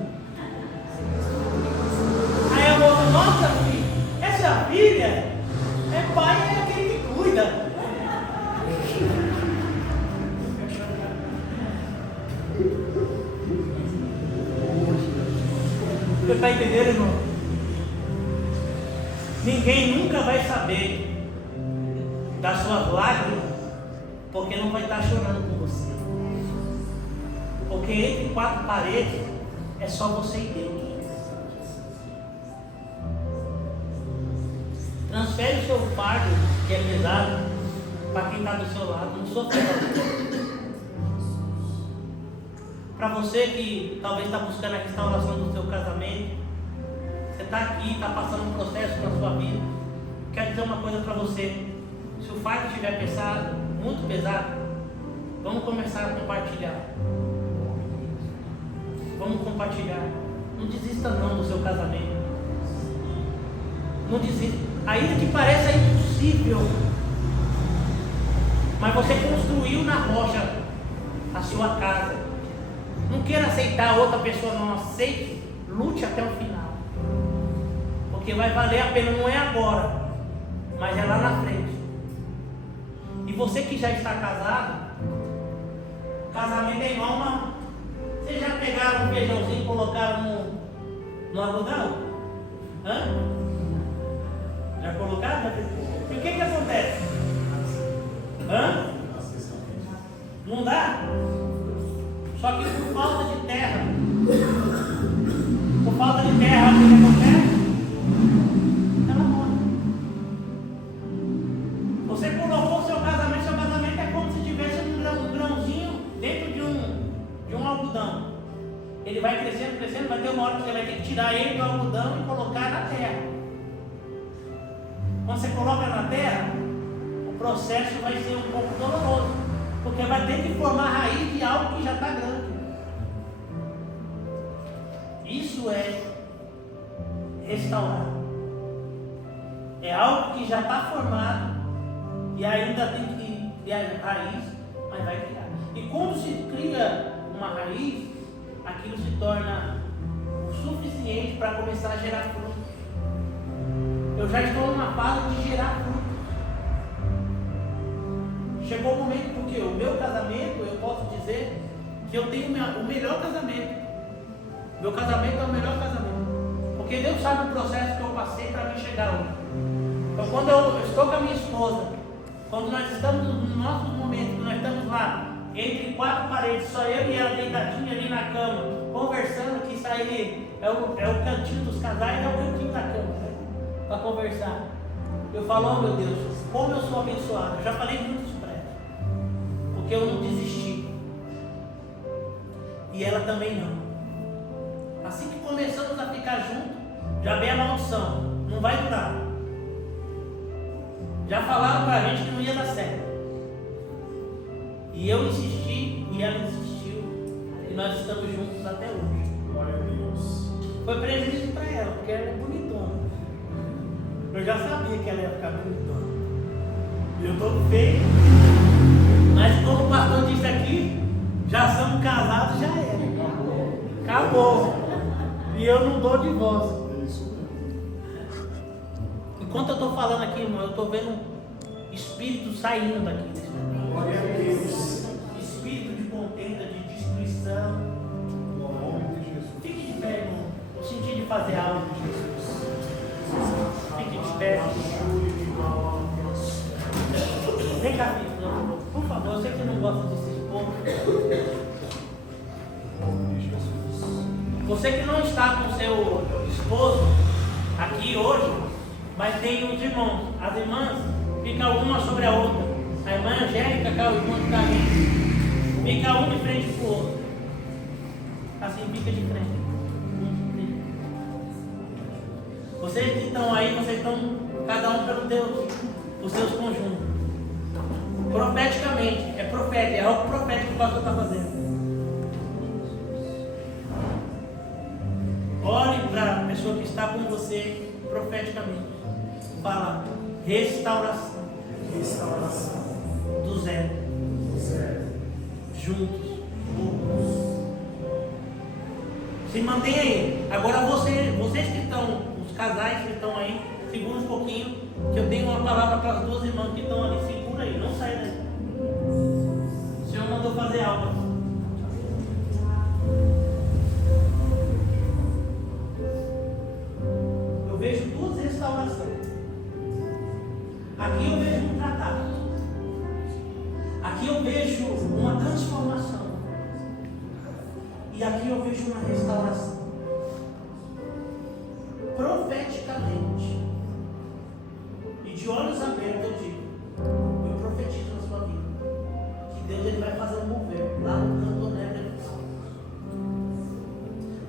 Aí a moça, nossa filha, essa filha é pai, é aquele que cuida. Você está entendendo, irmão? Ninguém nunca vai saber das suas lágrimas, porque não vai estar chorando com você. Porque entre quatro paredes é só você e Deus. Transfere o seu fardo, que é pesado, para quem está do seu lado. Não sofra. Para você que talvez está buscando a restauração do seu casamento, você está aqui, está passando um processo na sua vida. Quero dizer uma coisa para você. Se o fardo estiver pesado, muito pesado, vamos começar a compartilhar. Vamos compartilhar. Não desista não do seu casamento. Não desista. Ainda que pareça impossível, mas você construiu na rocha a sua casa. Não queira aceitar outra pessoa, não aceite. Lute até o final. Porque vai valer a pena, não é agora, mas é lá na frente. E você que já está casado, casamento é igual uma... Vocês já pegaram um feijãozinho e colocaram no algodão? Já colocaram? E o que acontece? Não dá? Só que por falta de terra, o que acontece? Ela morre. Você colocou o seu casamento é como se tivesse um grãozinho dentro de um algodão. Ele vai crescendo, vai ter uma hora que você vai ter que tirar ele do algodão e colocar na terra. Quando você coloca na terra, o processo vai ser um pouco doloroso, porque vai ter que formar a raiz de algo que já está grande. Isso é restaurar. É algo que já está formado e ainda tem que criar raiz, mas vai criar. E quando se cria uma raiz, aquilo se torna o suficiente para começar a gerar fruto. Eu já estou numa fase de gerar fruto. Chegou o momento porque o meu casamento, eu posso dizer que eu tenho o melhor casamento. Meu casamento é o melhor casamento. Porque Deus sabe o processo que eu passei para me chegar hoje. Então quando eu estou com a minha esposa, quando nós estamos no nosso momento, que nós estamos lá, entre quatro paredes, só eu e ela deitadinha ali na cama, conversando, que isso aí é o cantinho dos casais, é o cantinho da cama, para conversar. Eu falo, oh meu Deus, como eu sou abençoado. Eu já falei muito isso para ela. Porque eu não desisti. E ela também não. Assim que começamos a ficar juntos, já veio a maldição. Não vai durar. Já falaram para a gente que não ia dar certo. E eu insisti e ela insistiu. E nós estamos juntos até hoje. Glória a Deus. Foi prejuízo para ela, porque ela é bonitona. Eu já sabia que ela ia ficar bonitona. E eu estou feio. Mas como o pastor disse aqui, já somos casados, já era. Acabou. E eu não dou divórcio. É isso mesmo. Enquanto eu estou falando aqui, irmão, eu estou vendo espírito saindo daqui. Glória a Deus. Espírito de contenda, de destruição. Em nome de Jesus. Fique de pé, irmão. Eu senti de fazer algo. Fique de pé. Vem cá, filho. Por favor, eu sei que você não gosta de se expor. Você que não está com seu esposo aqui hoje, mas tem os irmãos. As irmãs ficam uma sobre a outra. A irmã Angélica, que é o irmão que está ali, fica um de frente para o outro. Assim, fica de frente. Vocês que estão aí, vocês estão cada um os seus conjuntos. Profeticamente, é profético, é algo profético que o pastor está fazendo. Ore para a pessoa que está com você profeticamente. Fala, restauração. Restauração. Do zero. Juntos. Se mantenha aí. Agora vocês que estão, os casais que estão aí, segura um pouquinho, que eu tenho uma palavra para as duas irmãs que estão ali. Segura aí, não sai daí. O Senhor mandou fazer algo. Eu vejo duas restaurações. Aqui eu vejo um tratado. Aqui eu vejo uma transformação. E aqui eu vejo uma restauração. Profeticamente. E de olhos abertos eu digo, eu profetizo na sua vida, que Deus ele vai fazer um mover lá no canto Nebra.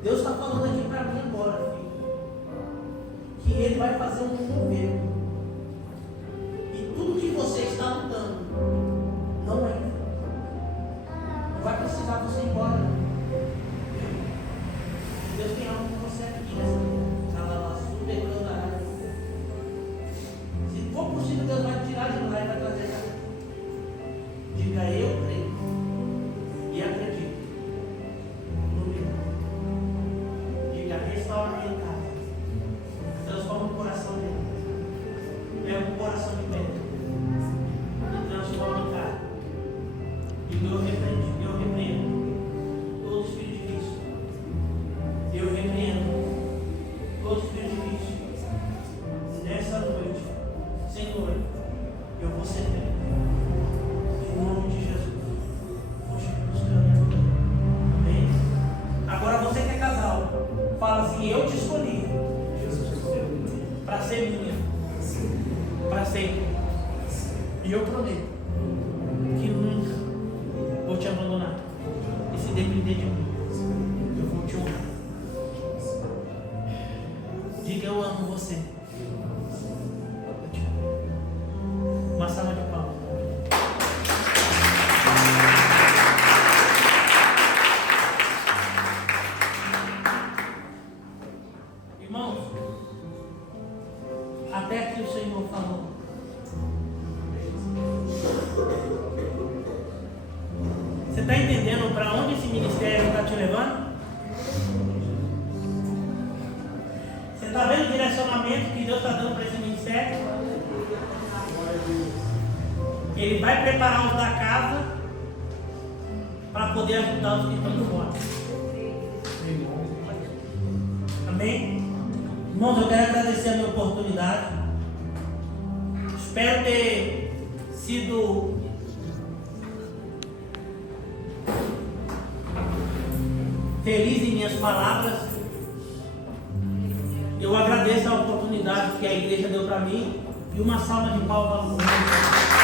Deus está falando aqui para mim agora, filho, que Ele vai fazer um mover. E tudo que você está lutando, não é. Não vai precisar você ir embora. Deus tem algo com você aqui nessa vida. Se for possível, Deus vai tirar de lá e vai trazer cá. Diga, eu creio e acredito no milagre. Diga, restaura minha casa. Transforma o coração dele. Pega um coração de pedra e transforma em carne. Diga, eu repreendo todo espírito de vício. Eu repreendo todo espírito de vício. Nessa noite, Senhor, eu vou ser bem. Em nome de Jesus. Poxa, amém? Agora você que é casal, fala assim, eu te escolhi para ser minha, para sempre. E eu prometo que nunca vou te abandonar. E se depender de mim, eu vou te honrar. Diga, eu amo você. Uma salva de palmas. Irmãos, até aqui o Senhor falou. Você está entendendo para onde esse ministério está te levando? Você está vendo o direcionamento que Deus está dando para esse ministério? Ele vai preparar os da casa para poder ajudar os que estão de fora. Amém? Irmãos, eu quero agradecer a minha oportunidade. Espero ter sido feliz em minhas palavras. Eu agradeço a oportunidade que a igreja deu para mim E uma salva de palmas ao Senhor.